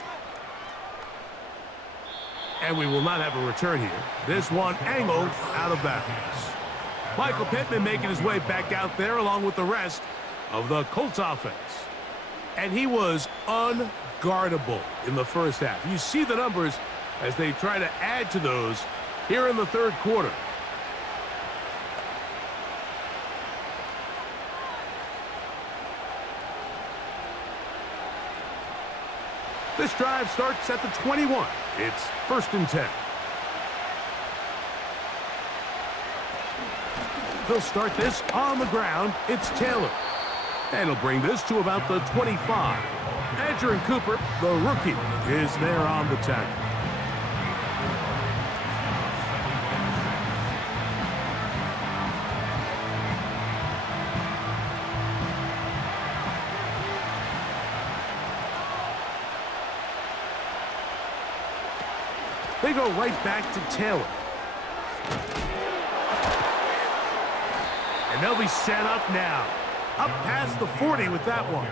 And we will not have a return here. This one angled out of bounds. Michael Pittman making his way back out there along with the rest of the Colts offense. And he was unguardable in the first half. You see the numbers as they try to add to those here in the 3rd quarter. This drive starts at the 21. It's 1st and 10. They'll start this on the ground. It's Taylor. And he'll bring this to about the 25. Andrew Cooper, the rookie, is there on the tackle. They go right back to Taylor. And they'll be set up now. Up past the 40 with that one.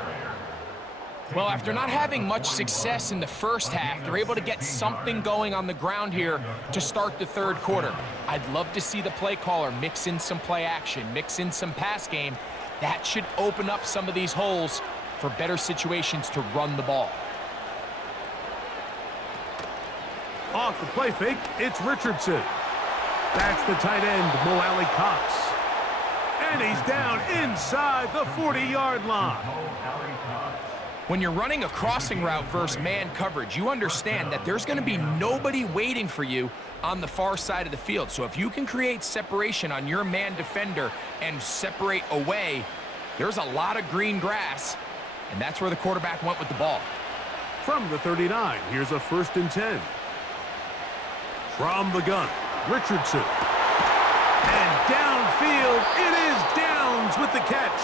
Well, after not having much success in the first half, they're able to get something going on the ground here to start the 3rd quarter. I'd love to see the play caller mix in some play action, mix in some pass game. That should open up some of these holes for better situations to run the ball. Off the play fake, it's Richardson. That's the tight end, Mo Alley Cox. And he's down inside the 40-yard line. When you're running a crossing route versus man coverage, you understand that there's going to be nobody waiting for you on the far side of the field. So if you can create separation on your man defender and separate away, there's a lot of green grass, and that's where the quarterback went with the ball. From the 39, here's a 1st and 10. From the gun, Richardson. And downfield, it is Downs with the catch.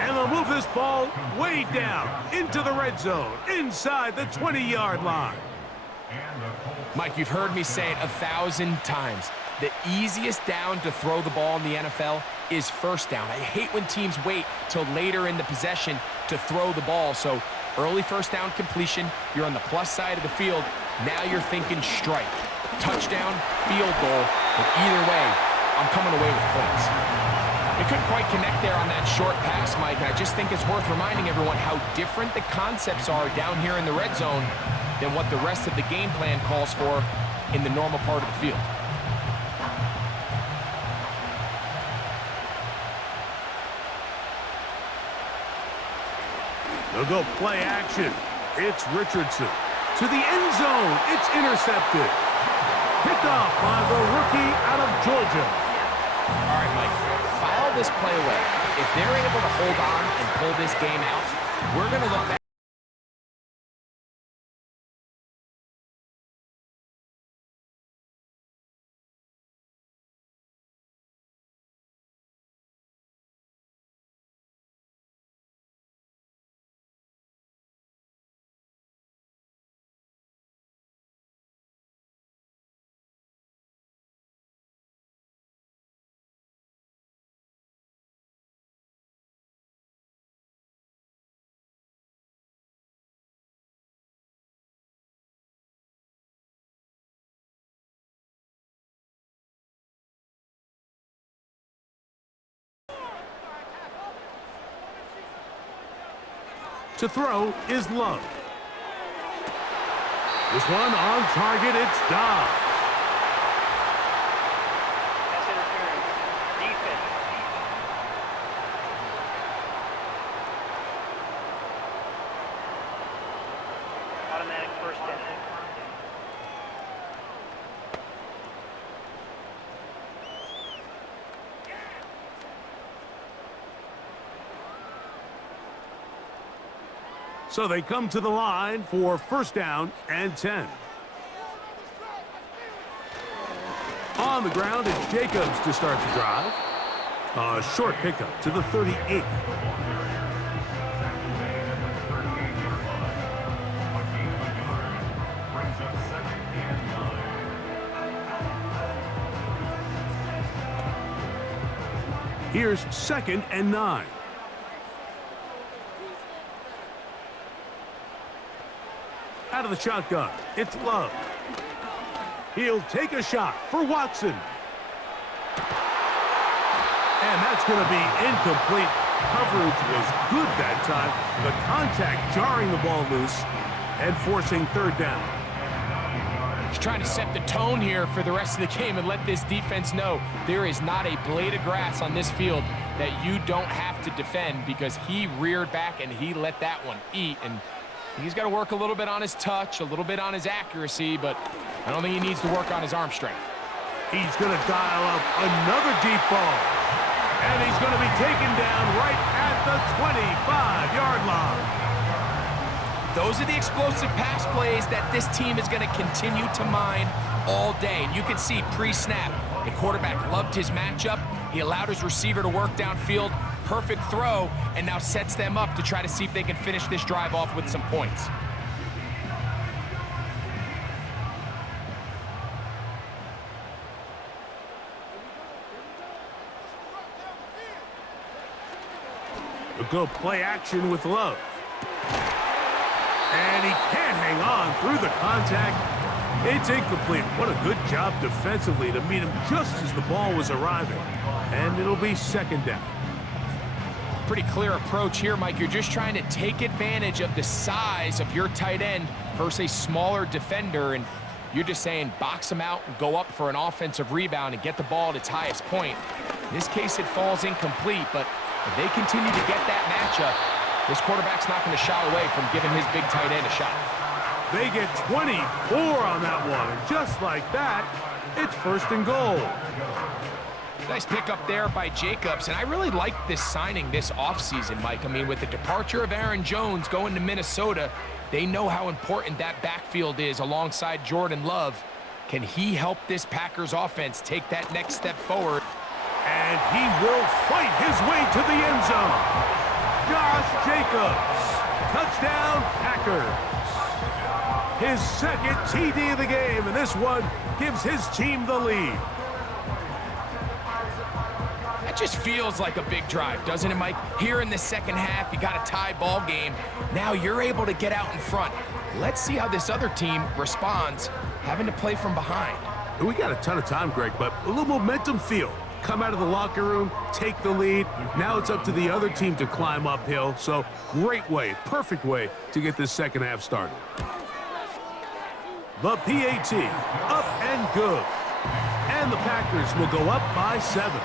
And they'll move this ball way down into the red zone, inside the 20-yard line. Mike, you've heard me say it 1,000 times. The easiest down to throw the ball in the NFL is 1st down. I hate when teams wait till later in the possession to throw the ball. So early 1st down completion, you're on the plus side of the field. Now you're thinking strike, touchdown, field goal. But either way, I'm coming away with points. They couldn't quite connect there on that short pass, Mike. I just think it's worth reminding everyone how different the concepts are down here in the red zone than what the rest of the game plan calls for in the normal part of the field. They'll go play action. It's Richardson. To the end zone. It's intercepted. Picked off by the rookie out of Georgia. All right, Mike, file this play away. If they're able to hold on and pull this game out, we're going to look back. To throw is Love. This one on target, it's Dobbs. Pass interference. Defense. Automatic first down. So they come to the line for first down and 10. On the ground, it's Jacobs to start the drive. A short pickup to the 38. Here's 2nd and 9. Out of the shotgun, it's Love. He'll take a shot for Watson. And that's going to be incomplete. Coverage was good that time. The contact jarring the ball loose and forcing third down. He's trying to set the tone here for the rest of the game and let this defense know there is not a blade of grass on this field that you don't have to defend, because he reared back and he let that one eat. And he's got to work a little bit on his touch, a little bit on his accuracy, but I don't think he needs to work on his arm strength. He's going to dial up another deep ball. And he's going to be taken down right at the 25-yard line. Those are the explosive pass plays that this team is going to continue to mine all day. And you can see pre-snap, the quarterback loved his matchup. He allowed his receiver to work downfield. Perfect throw, and now sets them up to try to see if they can finish this drive off with some points. We'll go play action with Love. And he can't hang on through the contact. It's incomplete. What a good job defensively to meet him just as the ball was arriving. And it'll be 2nd down. Pretty clear approach here, Mike. You're just trying to take advantage of the size of your tight end versus a smaller defender, and you're just saying box him out and go up for an offensive rebound and get the ball at its highest point. In this case, it falls incomplete, but if they continue to get that matchup, this quarterback's not going to shy away from giving his big tight end a shot. They get 24 on that one, and just like that, it's 1st and goal. Nice pickup there by Jacobs, and I really like this signing this offseason, Mike. I mean, with the departure of Aaron Jones going to Minnesota, they know how important that backfield is alongside Jordan Love. Can he help this Packers offense take that next step forward? And he will fight his way to the end zone. Josh Jacobs, touchdown Packers. His 2nd TD of the game, and this one gives his team the lead. That just feels like a big drive, doesn't it, Mike? Here in the second half, you got a tie ball game. Now you're able to get out in front. Let's see how this other team responds, having to play from behind. We got a ton of time, Greg, but a little momentum feel. Come out of the locker room, take the lead. Now it's up to the other team to climb uphill. So great way, perfect way to get this second half started. The PAT, up and good. And the Packers will go up by 7.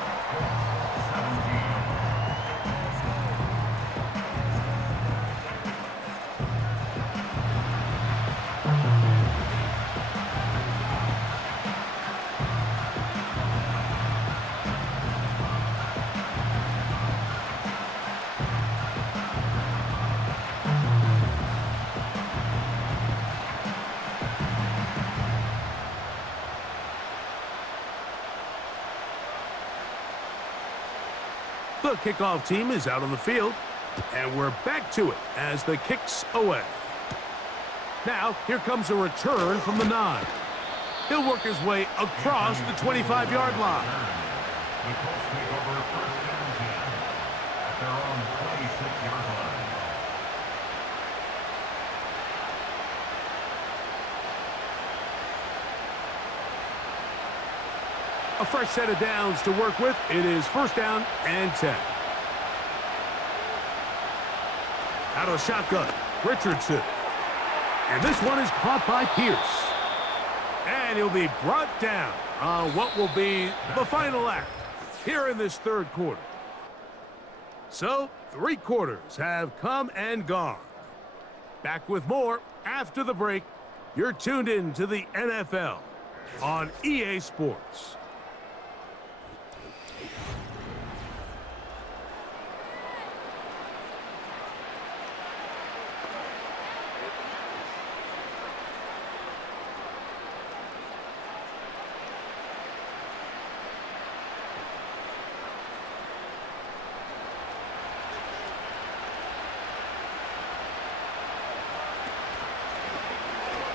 The kickoff team is out on the field, and we're back to it as the kick's away. Now, here comes a return from the 9. He'll work his way across the 25-yard line. The Colts take over first and 10 at their own 26-yard line. A fresh set of downs to work with. It is first down and 10. Out of the shotgun, Richardson. And this one is caught by Pierce. And he'll be brought down on what will be the final act here in this third quarter. So, 3 quarters have come and gone. Back with more after the break. You're tuned in to the NFL on EA Sports.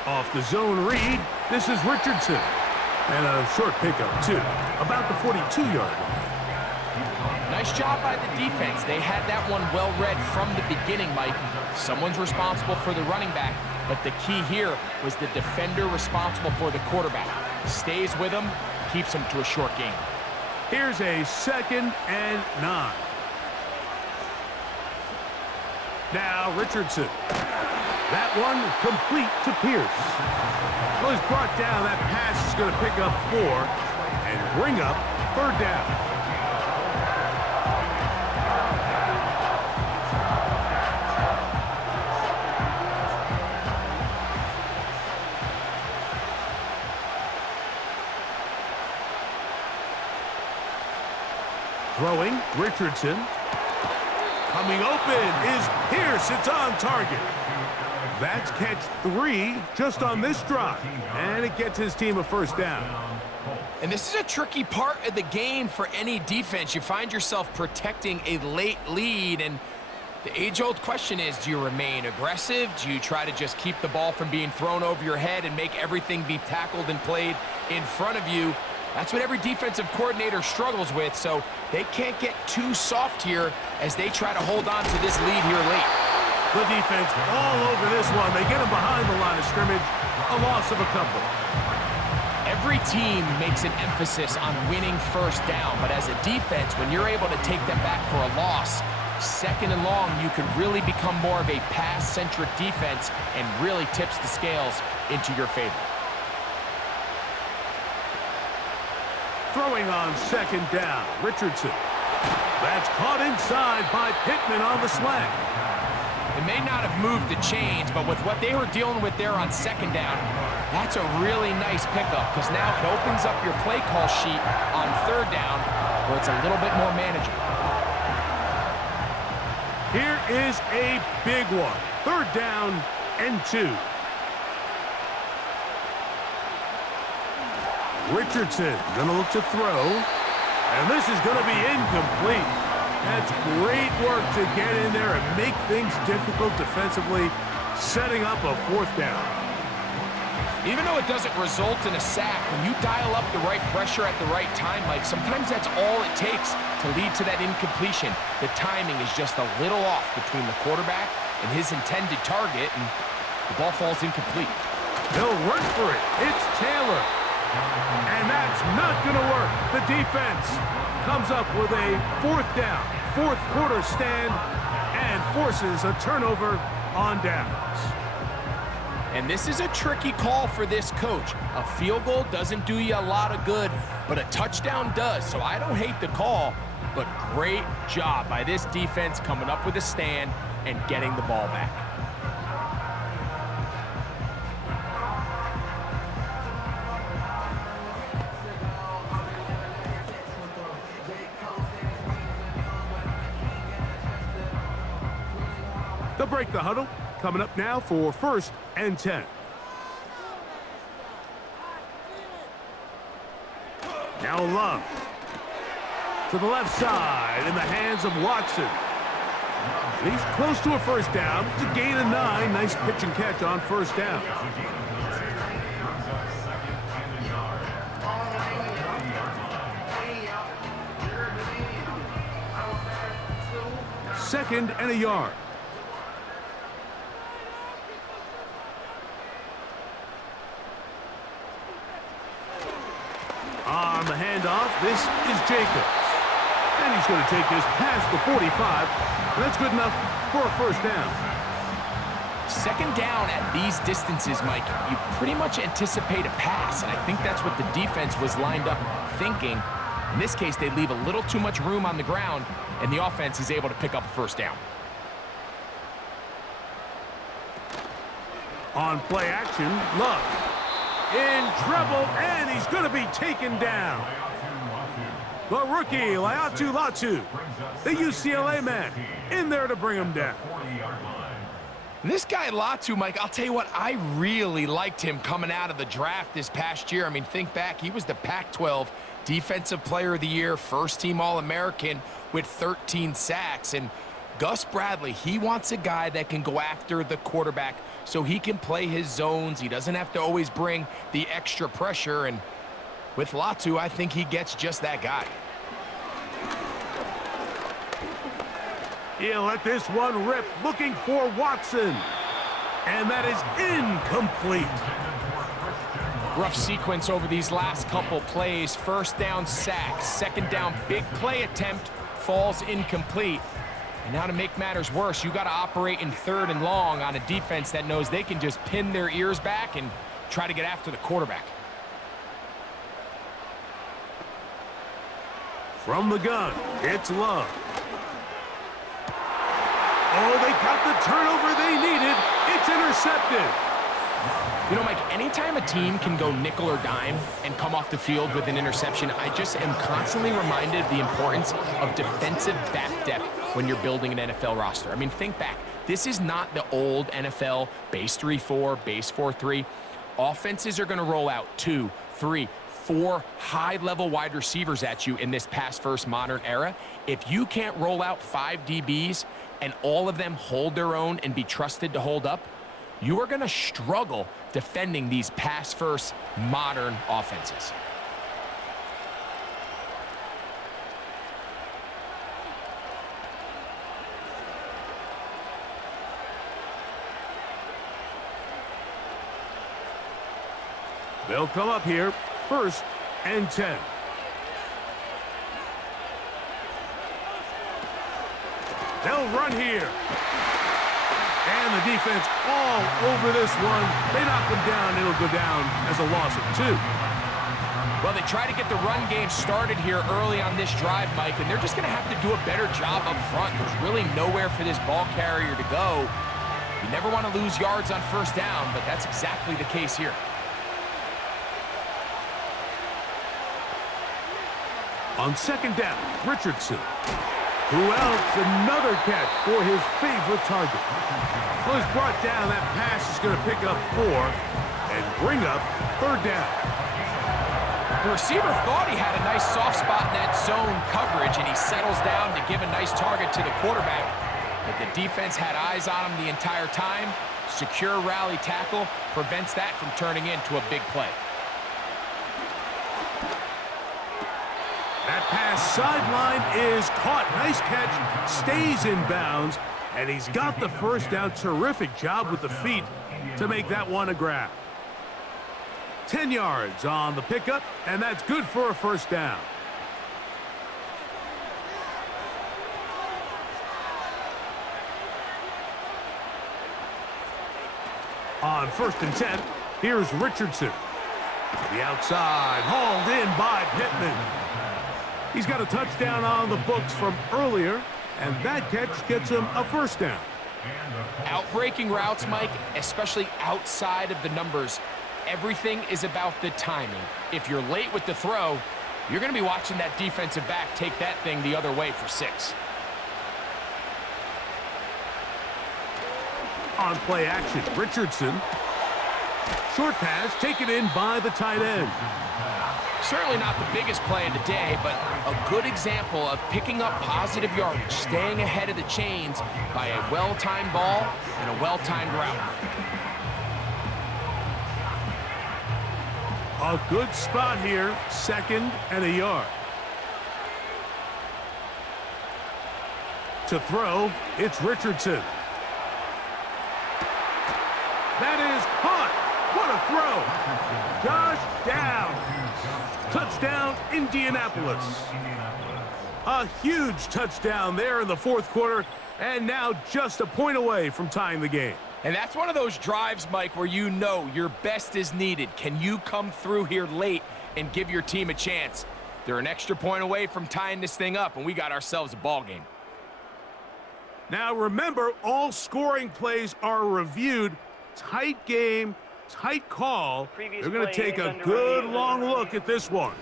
Off the zone read, this is Richardson. And a short pickup, too, about the 42-yard line. Nice job by the defense. They had that one well read from the beginning, Mike. Someone's responsible for the running back, but the key here was the defender responsible for the quarterback. Stays with him, keeps him to a short gain. Here's a 2nd and 9. Now Richardson. That one complete to Pierce. Well, he's brought down. That pass is going to pick up 4 and bring up third down. Throwing, Richardson. Coming open is Pierce. It's on target. That's catch 3 just on this drive, and it gets his team a first down. And this is a tricky part of the game for any defense. You find yourself protecting a late lead, and the age-old question is, do you remain aggressive? Do you try to just keep the ball from being thrown over your head and make everything be tackled and played in front of you? That's what every defensive coordinator struggles with, so they can't get too soft here as they try to hold on to this lead here late. The defense all over this one. They get him behind the line of scrimmage. A loss of a couple. Every team makes an emphasis on winning first down, but as a defense, when you're able to take them back for a loss, 2nd and long, you can really become more of a pass-centric defense and really tips the scales into your favor. Throwing on 2nd down, Richardson. That's caught inside by Pittman on the slant. It may not have moved the chains, but with what they were dealing with there on 2nd down, that's a really nice pickup because now it opens up your play call sheet on 3rd down where it's a little bit more manageable. Here is a big one. 3rd down and 2. Richardson gonna look to throw, and this is gonna be incomplete. That's great work to get in there and make things difficult defensively, setting up a 4th down. Even though it doesn't result in a sack, when you dial up the right pressure at the right time, Mike, sometimes that's all it takes to lead to that incompletion. The timing is just a little off between the quarterback and his intended target, and the ball falls incomplete. They'll run for it. It's Taylor. And that's not going to work. The defense comes up with a 4th down, 4th quarter stand, and forces a turnover on downs. And this is a tricky call for this coach. A field goal doesn't do you a lot of good, but a touchdown does. So I don't hate the call, but great job by this defense coming up with a stand and getting the ball back. They'll break the huddle. Coming up now for 1st and 10. Now Love. to the left side in the hands of Watson. And he's close to a first down. It's a gain of 9. Nice pitch and catch on first down. Second and a yard. On the handoff, this is Jacobs. And he's going to take this past the 45. And that's good enough for a first down. Second down at these distances, Mike, you pretty much anticipate a pass, and I think that's what the defense was lined up thinking. In this case, they leave a little too much room on the ground, and the offense is able to pick up a first down. On play action, Love. In trouble, and he's going to be taken down. The rookie, Laiatu Latu, the UCLA man, in there to bring him down. This guy, Latu, Mike, I'll tell you what, I really liked him coming out of the draft this past year. I mean, think back, he was the Pac-12 Defensive Player of the Year, first-team All-American with 13 sacks. And Gus Bradley, he wants a guy that can go after the quarterback so he can play his zones. He doesn't have to always bring the extra pressure. And with Latu, I think he gets just that guy. He'll let this one rip, looking for Watson. And that is incomplete. Rough sequence over these last couple plays. First down, sack. Second down, big play attempt, falls incomplete. And now to make matters worse, you got to operate in third and long on a defense that knows they can just pin their ears back and try to get after the quarterback. From the gun, it's Love. Oh, they got the turnover they needed. It's intercepted. You know, Mike, anytime a team can go nickel or dime and come off the field with an interception, I just am constantly reminded of the importance of defensive back depth when you're building an NFL roster. I mean, think back. This is not the old NFL base 3-4, base 4-3. Offenses are going to roll out 2, 3, 4 high-level wide receivers at you in this pass-first modern era. If you can't roll out 5 DBs and all of them hold their own and be trusted to hold up, you are going to struggle defending these pass-first modern offenses. They'll come up here, 1st and 10. They'll run here. And the defense all over this one. They knock them down. It'll go down as a loss of 2. Well, they try to get the run game started here early on this drive, Mike, and they're just going to have to do a better job up front. There's really nowhere for this ball carrier to go. You never want to lose yards on first down, but that's exactly the case here. On second down, Richardson. Who else? Another catch for his favorite target. Well, he's brought down. That pass is going to pick up 4 and bring up 3rd down. The receiver thought he had a nice soft spot in that zone coverage, and he settles down to give a nice target to the quarterback. But the defense had eyes on him the entire time. Secure rally tackle prevents that from turning into a big play. That pass sideline is caught. Nice catch. Stays in bounds. And he's got the first down. Terrific job with the feet to make that one a grab. 10 yards on the pickup, and that's good for a first down. On 1st and 10, here's Richardson. The outside, hauled in by Pittman. He's got a touchdown on the books from earlier, and that catch gets him a first down. Outbreaking routes, Mike, especially outside of the numbers, everything is about the timing. If you're late with the throw, you're going to be watching that defensive back take that thing the other way for 6. On play action, Richardson. short pass taken in by the tight end. Certainly not the biggest play of the day, but a good example of picking up positive yardage, staying ahead of the chains by a well-timed ball and a well-timed route. A good spot here, 2nd and a yard. To throw, it's Richardson. That is caught. What a throw. Josh down. Touchdown, Indianapolis. A huge touchdown there in the 4th quarter, and now just a point away from tying the game. And that's one of those drives, Mike, where you know your best is needed. Can you come through here late and give your team a chance? They're an extra point away from tying this thing up, and we got ourselves a ball game. Now remember, all scoring plays are reviewed. Tight game, tight call. They're going to take a good long look at this one.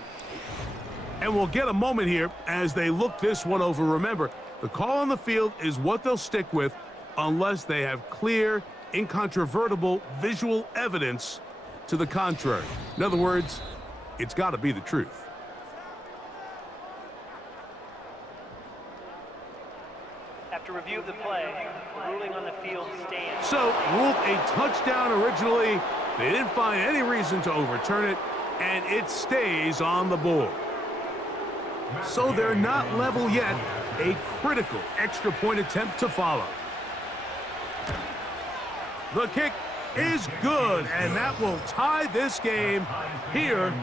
And we'll get a moment here as they look this one over. Remember, the call on the field is what they'll stick with unless they have clear, incontrovertible visual evidence to the contrary. In other words, it's got to be the truth. After review of the play, the ruling on the field stands. So, ruled a touchdown originally. They didn't find any reason to overturn it, and it stays on the board. So they're not level yet. A critical extra point attempt to follow. The kick is good, and that will tie this game here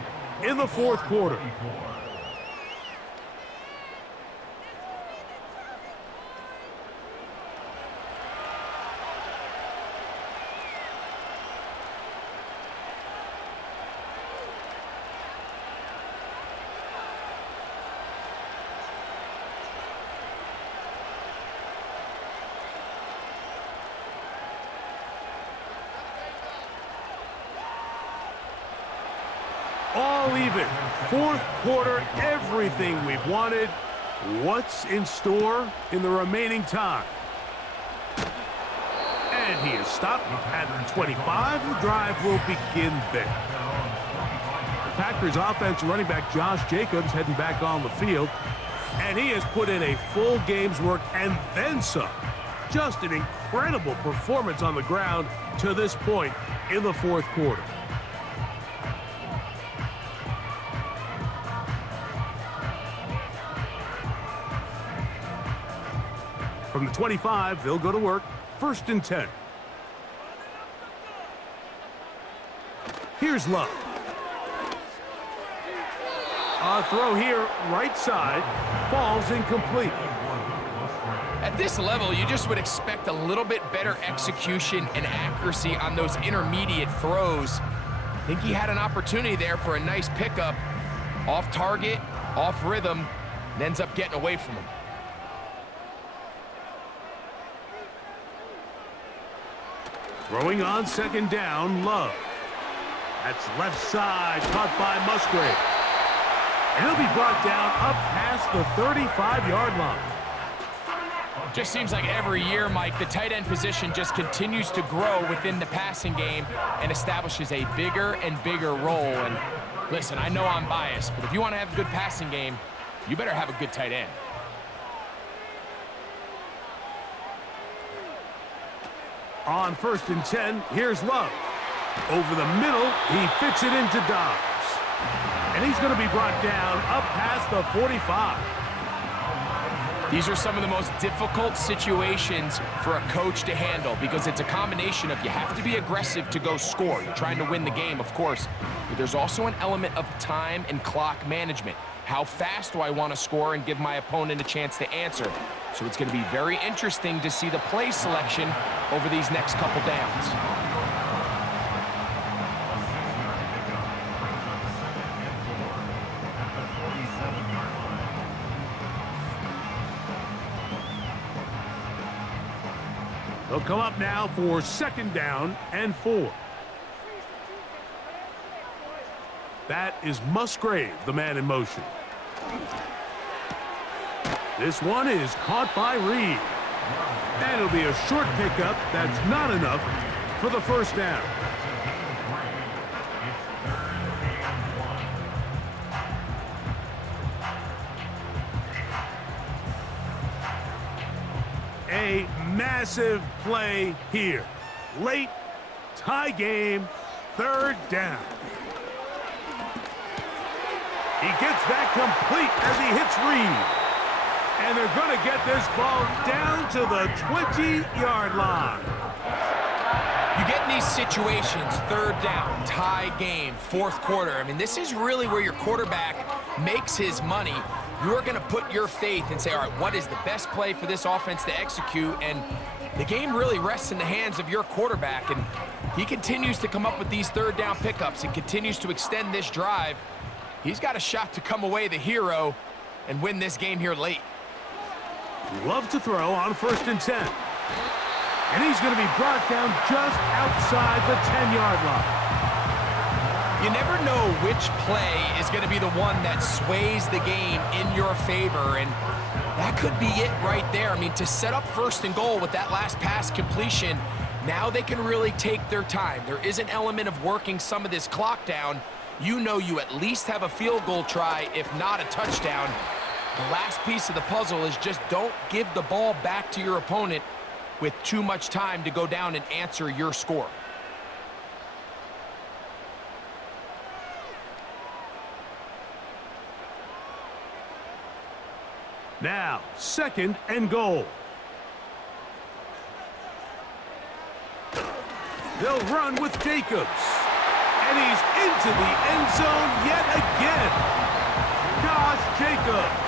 in the 4th quarter. All even. 4th quarter, everything we've wanted. What's in store in the remaining time? And he is stopped at the 25. The drive will begin there. The Packers offense running back Josh Jacobs heading back on the field. And he has put in a full game's work and then some. Just an incredible performance on the ground to this point in the 4th quarter. From the 25, they'll go to work. 1st and 10. Here's Love. A throw here, right side, falls incomplete. At this level, you just would expect a little bit better execution and accuracy on those intermediate throws. I think he had an opportunity there for a nice pickup. Off target, off rhythm, and ends up getting away from him. Throwing on 2nd down, Love. That's left side, caught by Musgrave. And he'll be brought down up past the 35-yard line. Just seems like every year, Mike, the tight end position just continues to grow within the passing game and establishes a bigger and bigger role. And listen, I know I'm biased, but if you want to have a good passing game, you better have a good tight end. On 1st and 10, here's Love. Over the middle, he fits it into Dobbs. And he's going to be brought down up past the 45. These are some of the most difficult situations for a coach to handle because it's a combination of you have to be aggressive to go score. You're trying to win the game, of course, but there's also an element of time and clock management. How fast do I want to score and give my opponent a chance to answer? So it's going to be very interesting to see the play selection over these next couple downs. They'll come up now for 2nd down and 4. That is Musgrave, the man in motion. This one is caught by Reed. And it'll be a short pickup that's not enough for the 1st down. a massive play here. Late, tie game, 3rd down. He gets that complete as he hits Reed. And they're going to get this ball down to the 20-yard line. You get in these situations, 3rd down, tie game, 4th quarter. I mean, this is really where your quarterback makes his money. You're going to put your faith and say, all right, what is the best play for this offense to execute? And the game really rests in the hands of your quarterback. And he continues to come up with these 3rd down pickups and continues to extend this drive. He's got a shot to come away the hero and win this game here late. Love to throw on 1st and 10. And he's going to be brought down just outside the 10-yard line. You never know which play is going to be the one that sways the game in your favor, and that could be it right there. I mean, to set up 1st and goal with that last pass completion, now they can really take their time. There is an element of working some of this clock down. You know you at least have a field goal try, if not a touchdown. The last piece of the puzzle is just don't give the ball back to your opponent with too much time to go down and answer your score. Now, 2nd and goal. They'll run with Jacobs. And he's into the end zone yet again. Josh Jacobs.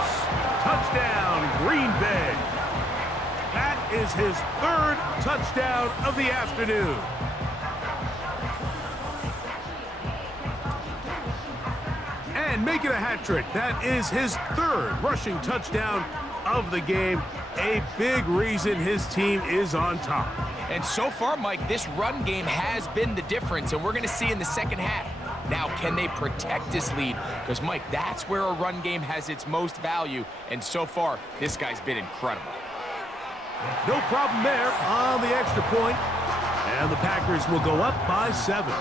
Touchdown, Green Bay. That is his 3rd touchdown of the afternoon. And making a hat trick. That is his 3rd rushing touchdown of the game. A big reason his team is on top. And so far, Mike, this run game has been the difference, and we're going to see in the second half. Now, can they protect this lead? Because, Mike, that's where a run game has its most value, and so far, this guy's been incredible. No problem there on the extra point, and the Packers will go up by 7.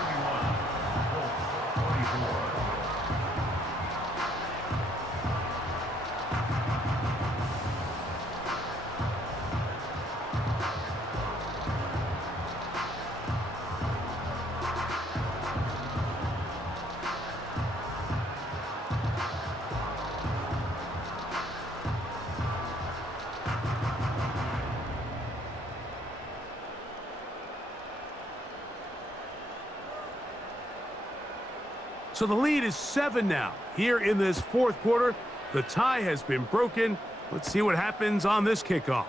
So the lead is 7 now. Here in this 4th quarter, the tie has been broken. Let's see what happens on this kickoff.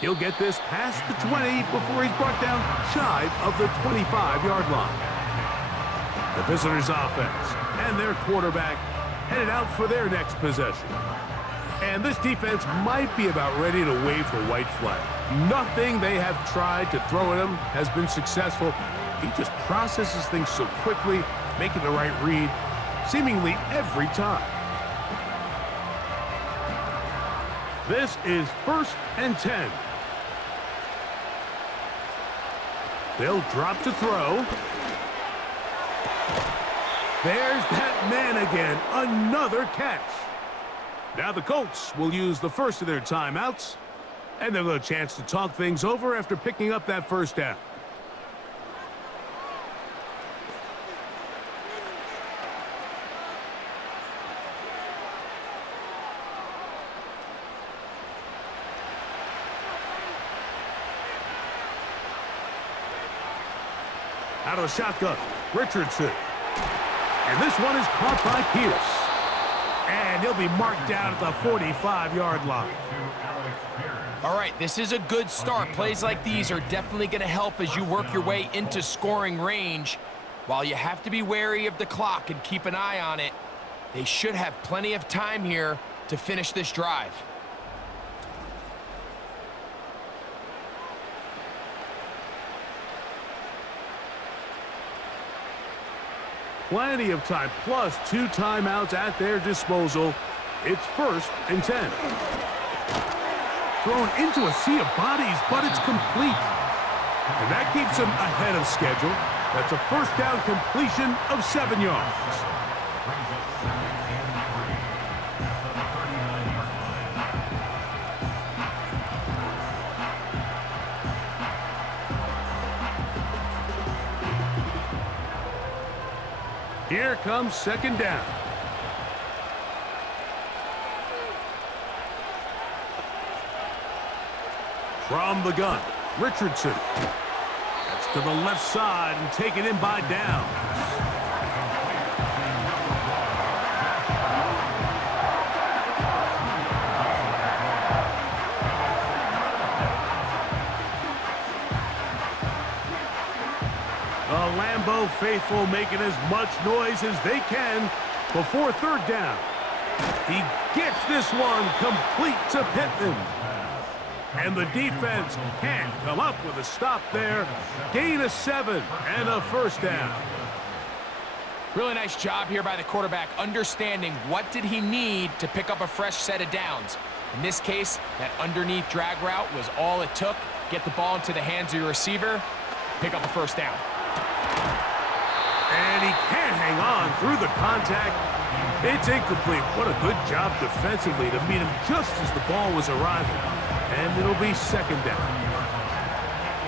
He'll get this past the 20 before he's brought down shy of the 25-yard line. The visitors' offense and their quarterback headed out for their next possession. And this defense might be about ready to wave the white flag. Nothing they have tried to throw at him has been successful. He just processes things so quickly, making the right read, seemingly every time. This is 1st and 10. They'll drop to throw. There's that man again, another catch. Now the Colts will use the first of their timeouts, and they'll have a chance to talk things over after picking up that 1st down. Out of the shotgun, Richardson. And this one is caught by Pierce. And he'll be marked down at the 45-yard line. All right, this is a good start. Plays like these are definitely going to help as you work your way into scoring range. While you have to be wary of the clock and keep an eye on it, they should have plenty of time here to finish this drive. Plenty of time, plus 2 timeouts at their disposal. It's 1st and 10. Thrown into a sea of bodies, but it's complete. And that keeps him ahead of schedule. That's a 1st down completion of 7 yards. Here comes second down. From the gun, Richardson. That's to the left side and taken in by Downs. The Lambeau faithful making as much noise as they can before third down. He gets this one complete to Pittman. And the defense can't come up with a stop there. Gain of 7 and a first down. Really nice job here by the quarterback, understanding what did he need to pick up a fresh set of downs. In this case, that underneath drag route was all it took. Get the ball into the hands of your receiver, pick up a first down. And he can't hang on through the contact. It's incomplete. What a good job defensively to meet him just as the ball was arriving. And it'll be second down.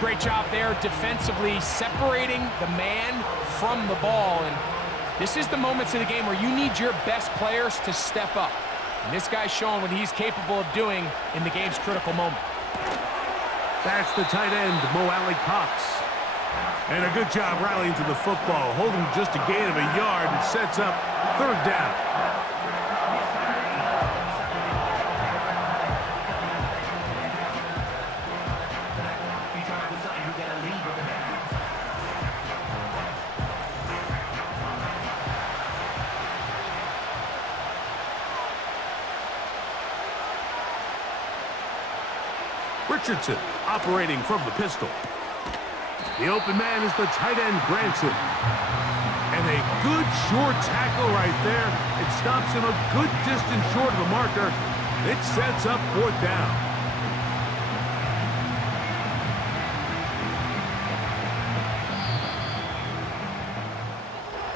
Great job there defensively, separating the man from the ball. And this is the moments of the game where you need your best players to step up. And this guy's showing what he's capable of doing in the game's critical moment. That's the tight end, Mo Alley-Cox. And a good job rallying to the football, holding just a gain of a yard and sets up third down. Richardson operating from the pistol. The open man is the tight end, Granson. And a good short tackle right there. It stops him a good distance short of the marker. It sets up fourth down.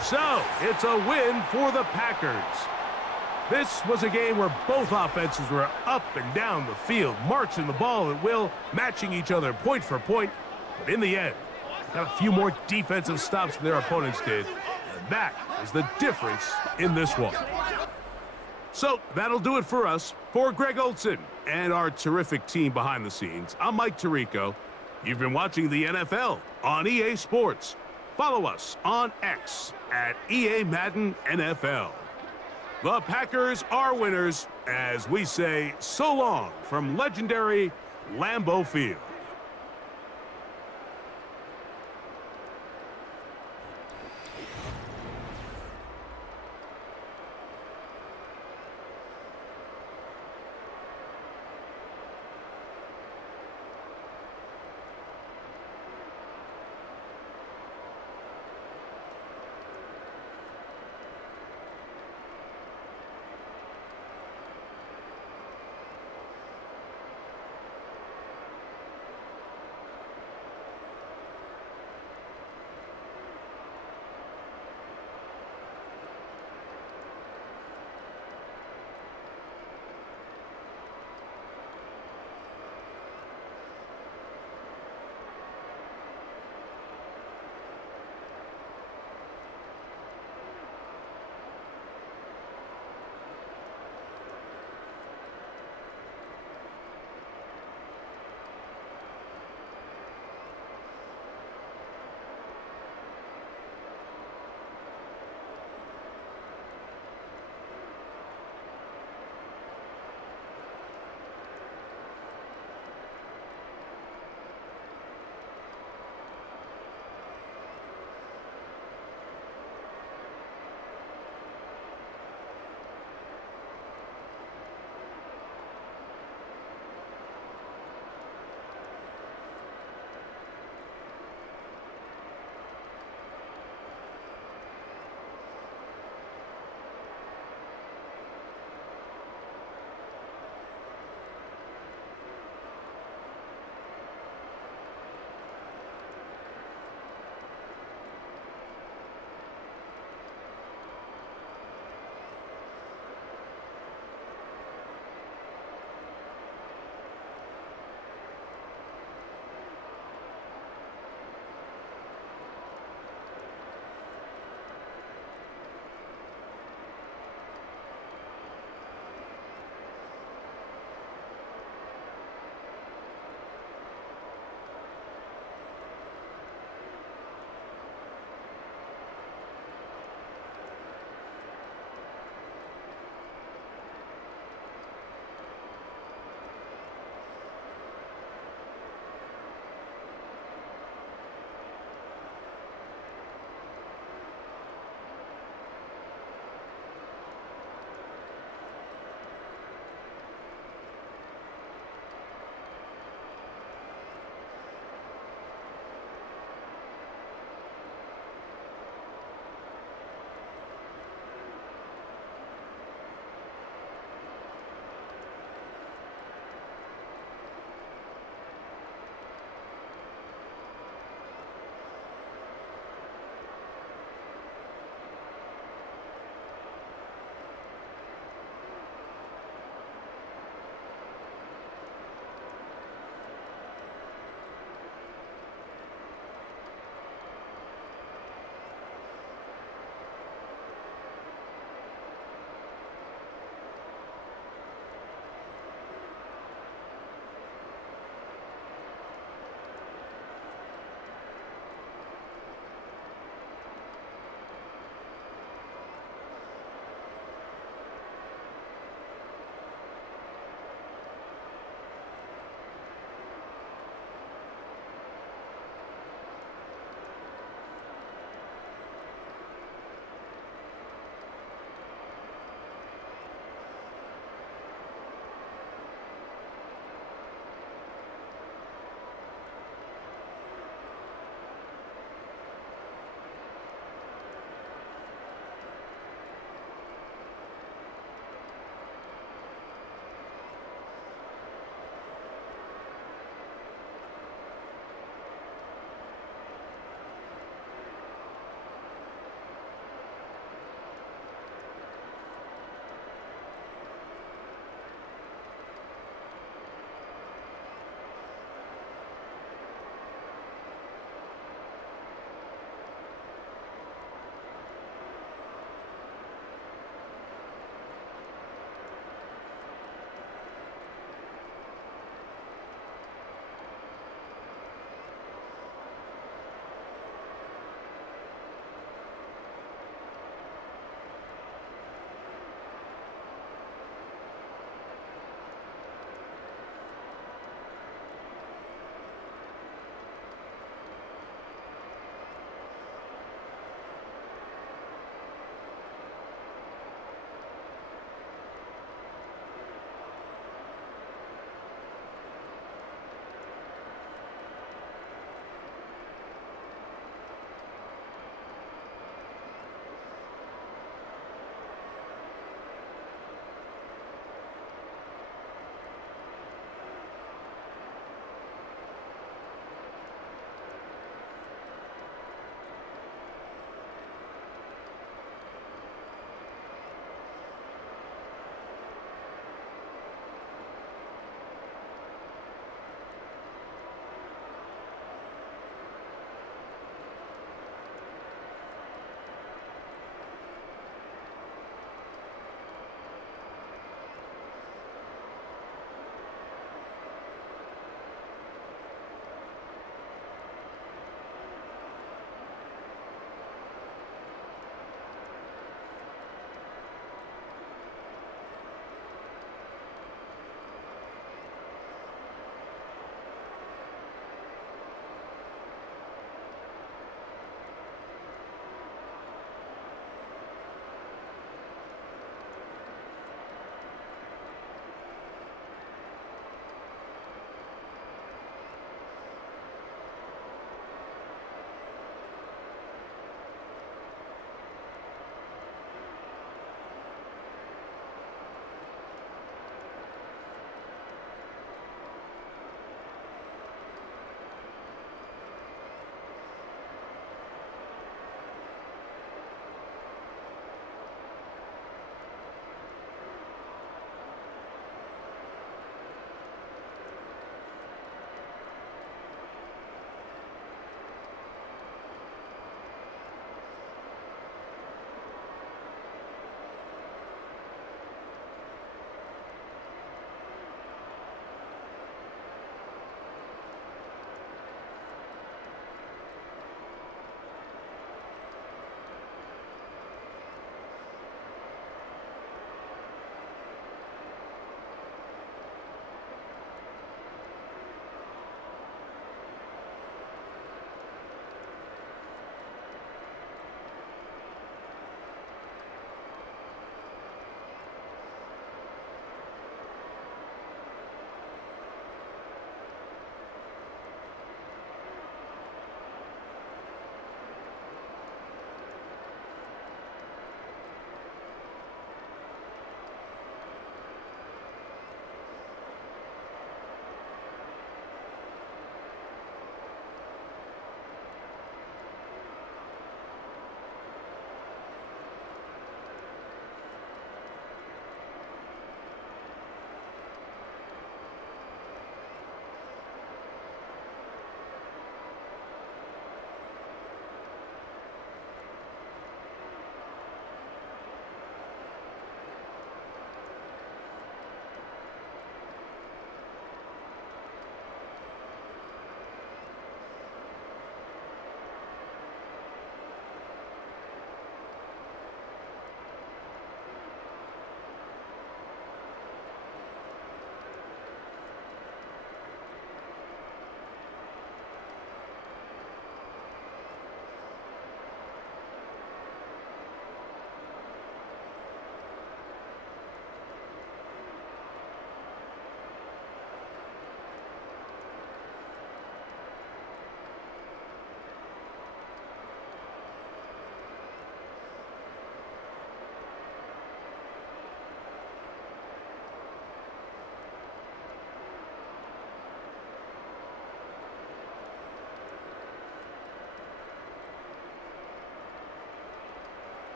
So, it's a win for the Packers. This was a game where both offenses were up and down the field, marching the ball at will, matching each other point for point. But in the end, got a few more defensive stops than their opponents did. And that is the difference in this one. So that'll do it for us. For Greg Olson and our terrific team behind the scenes, I'm Mike Tirico. You've been watching the NFL on EA Sports. Follow us on X at EA Madden NFL. The Packers are winners as we say so long from legendary Lambeau Field.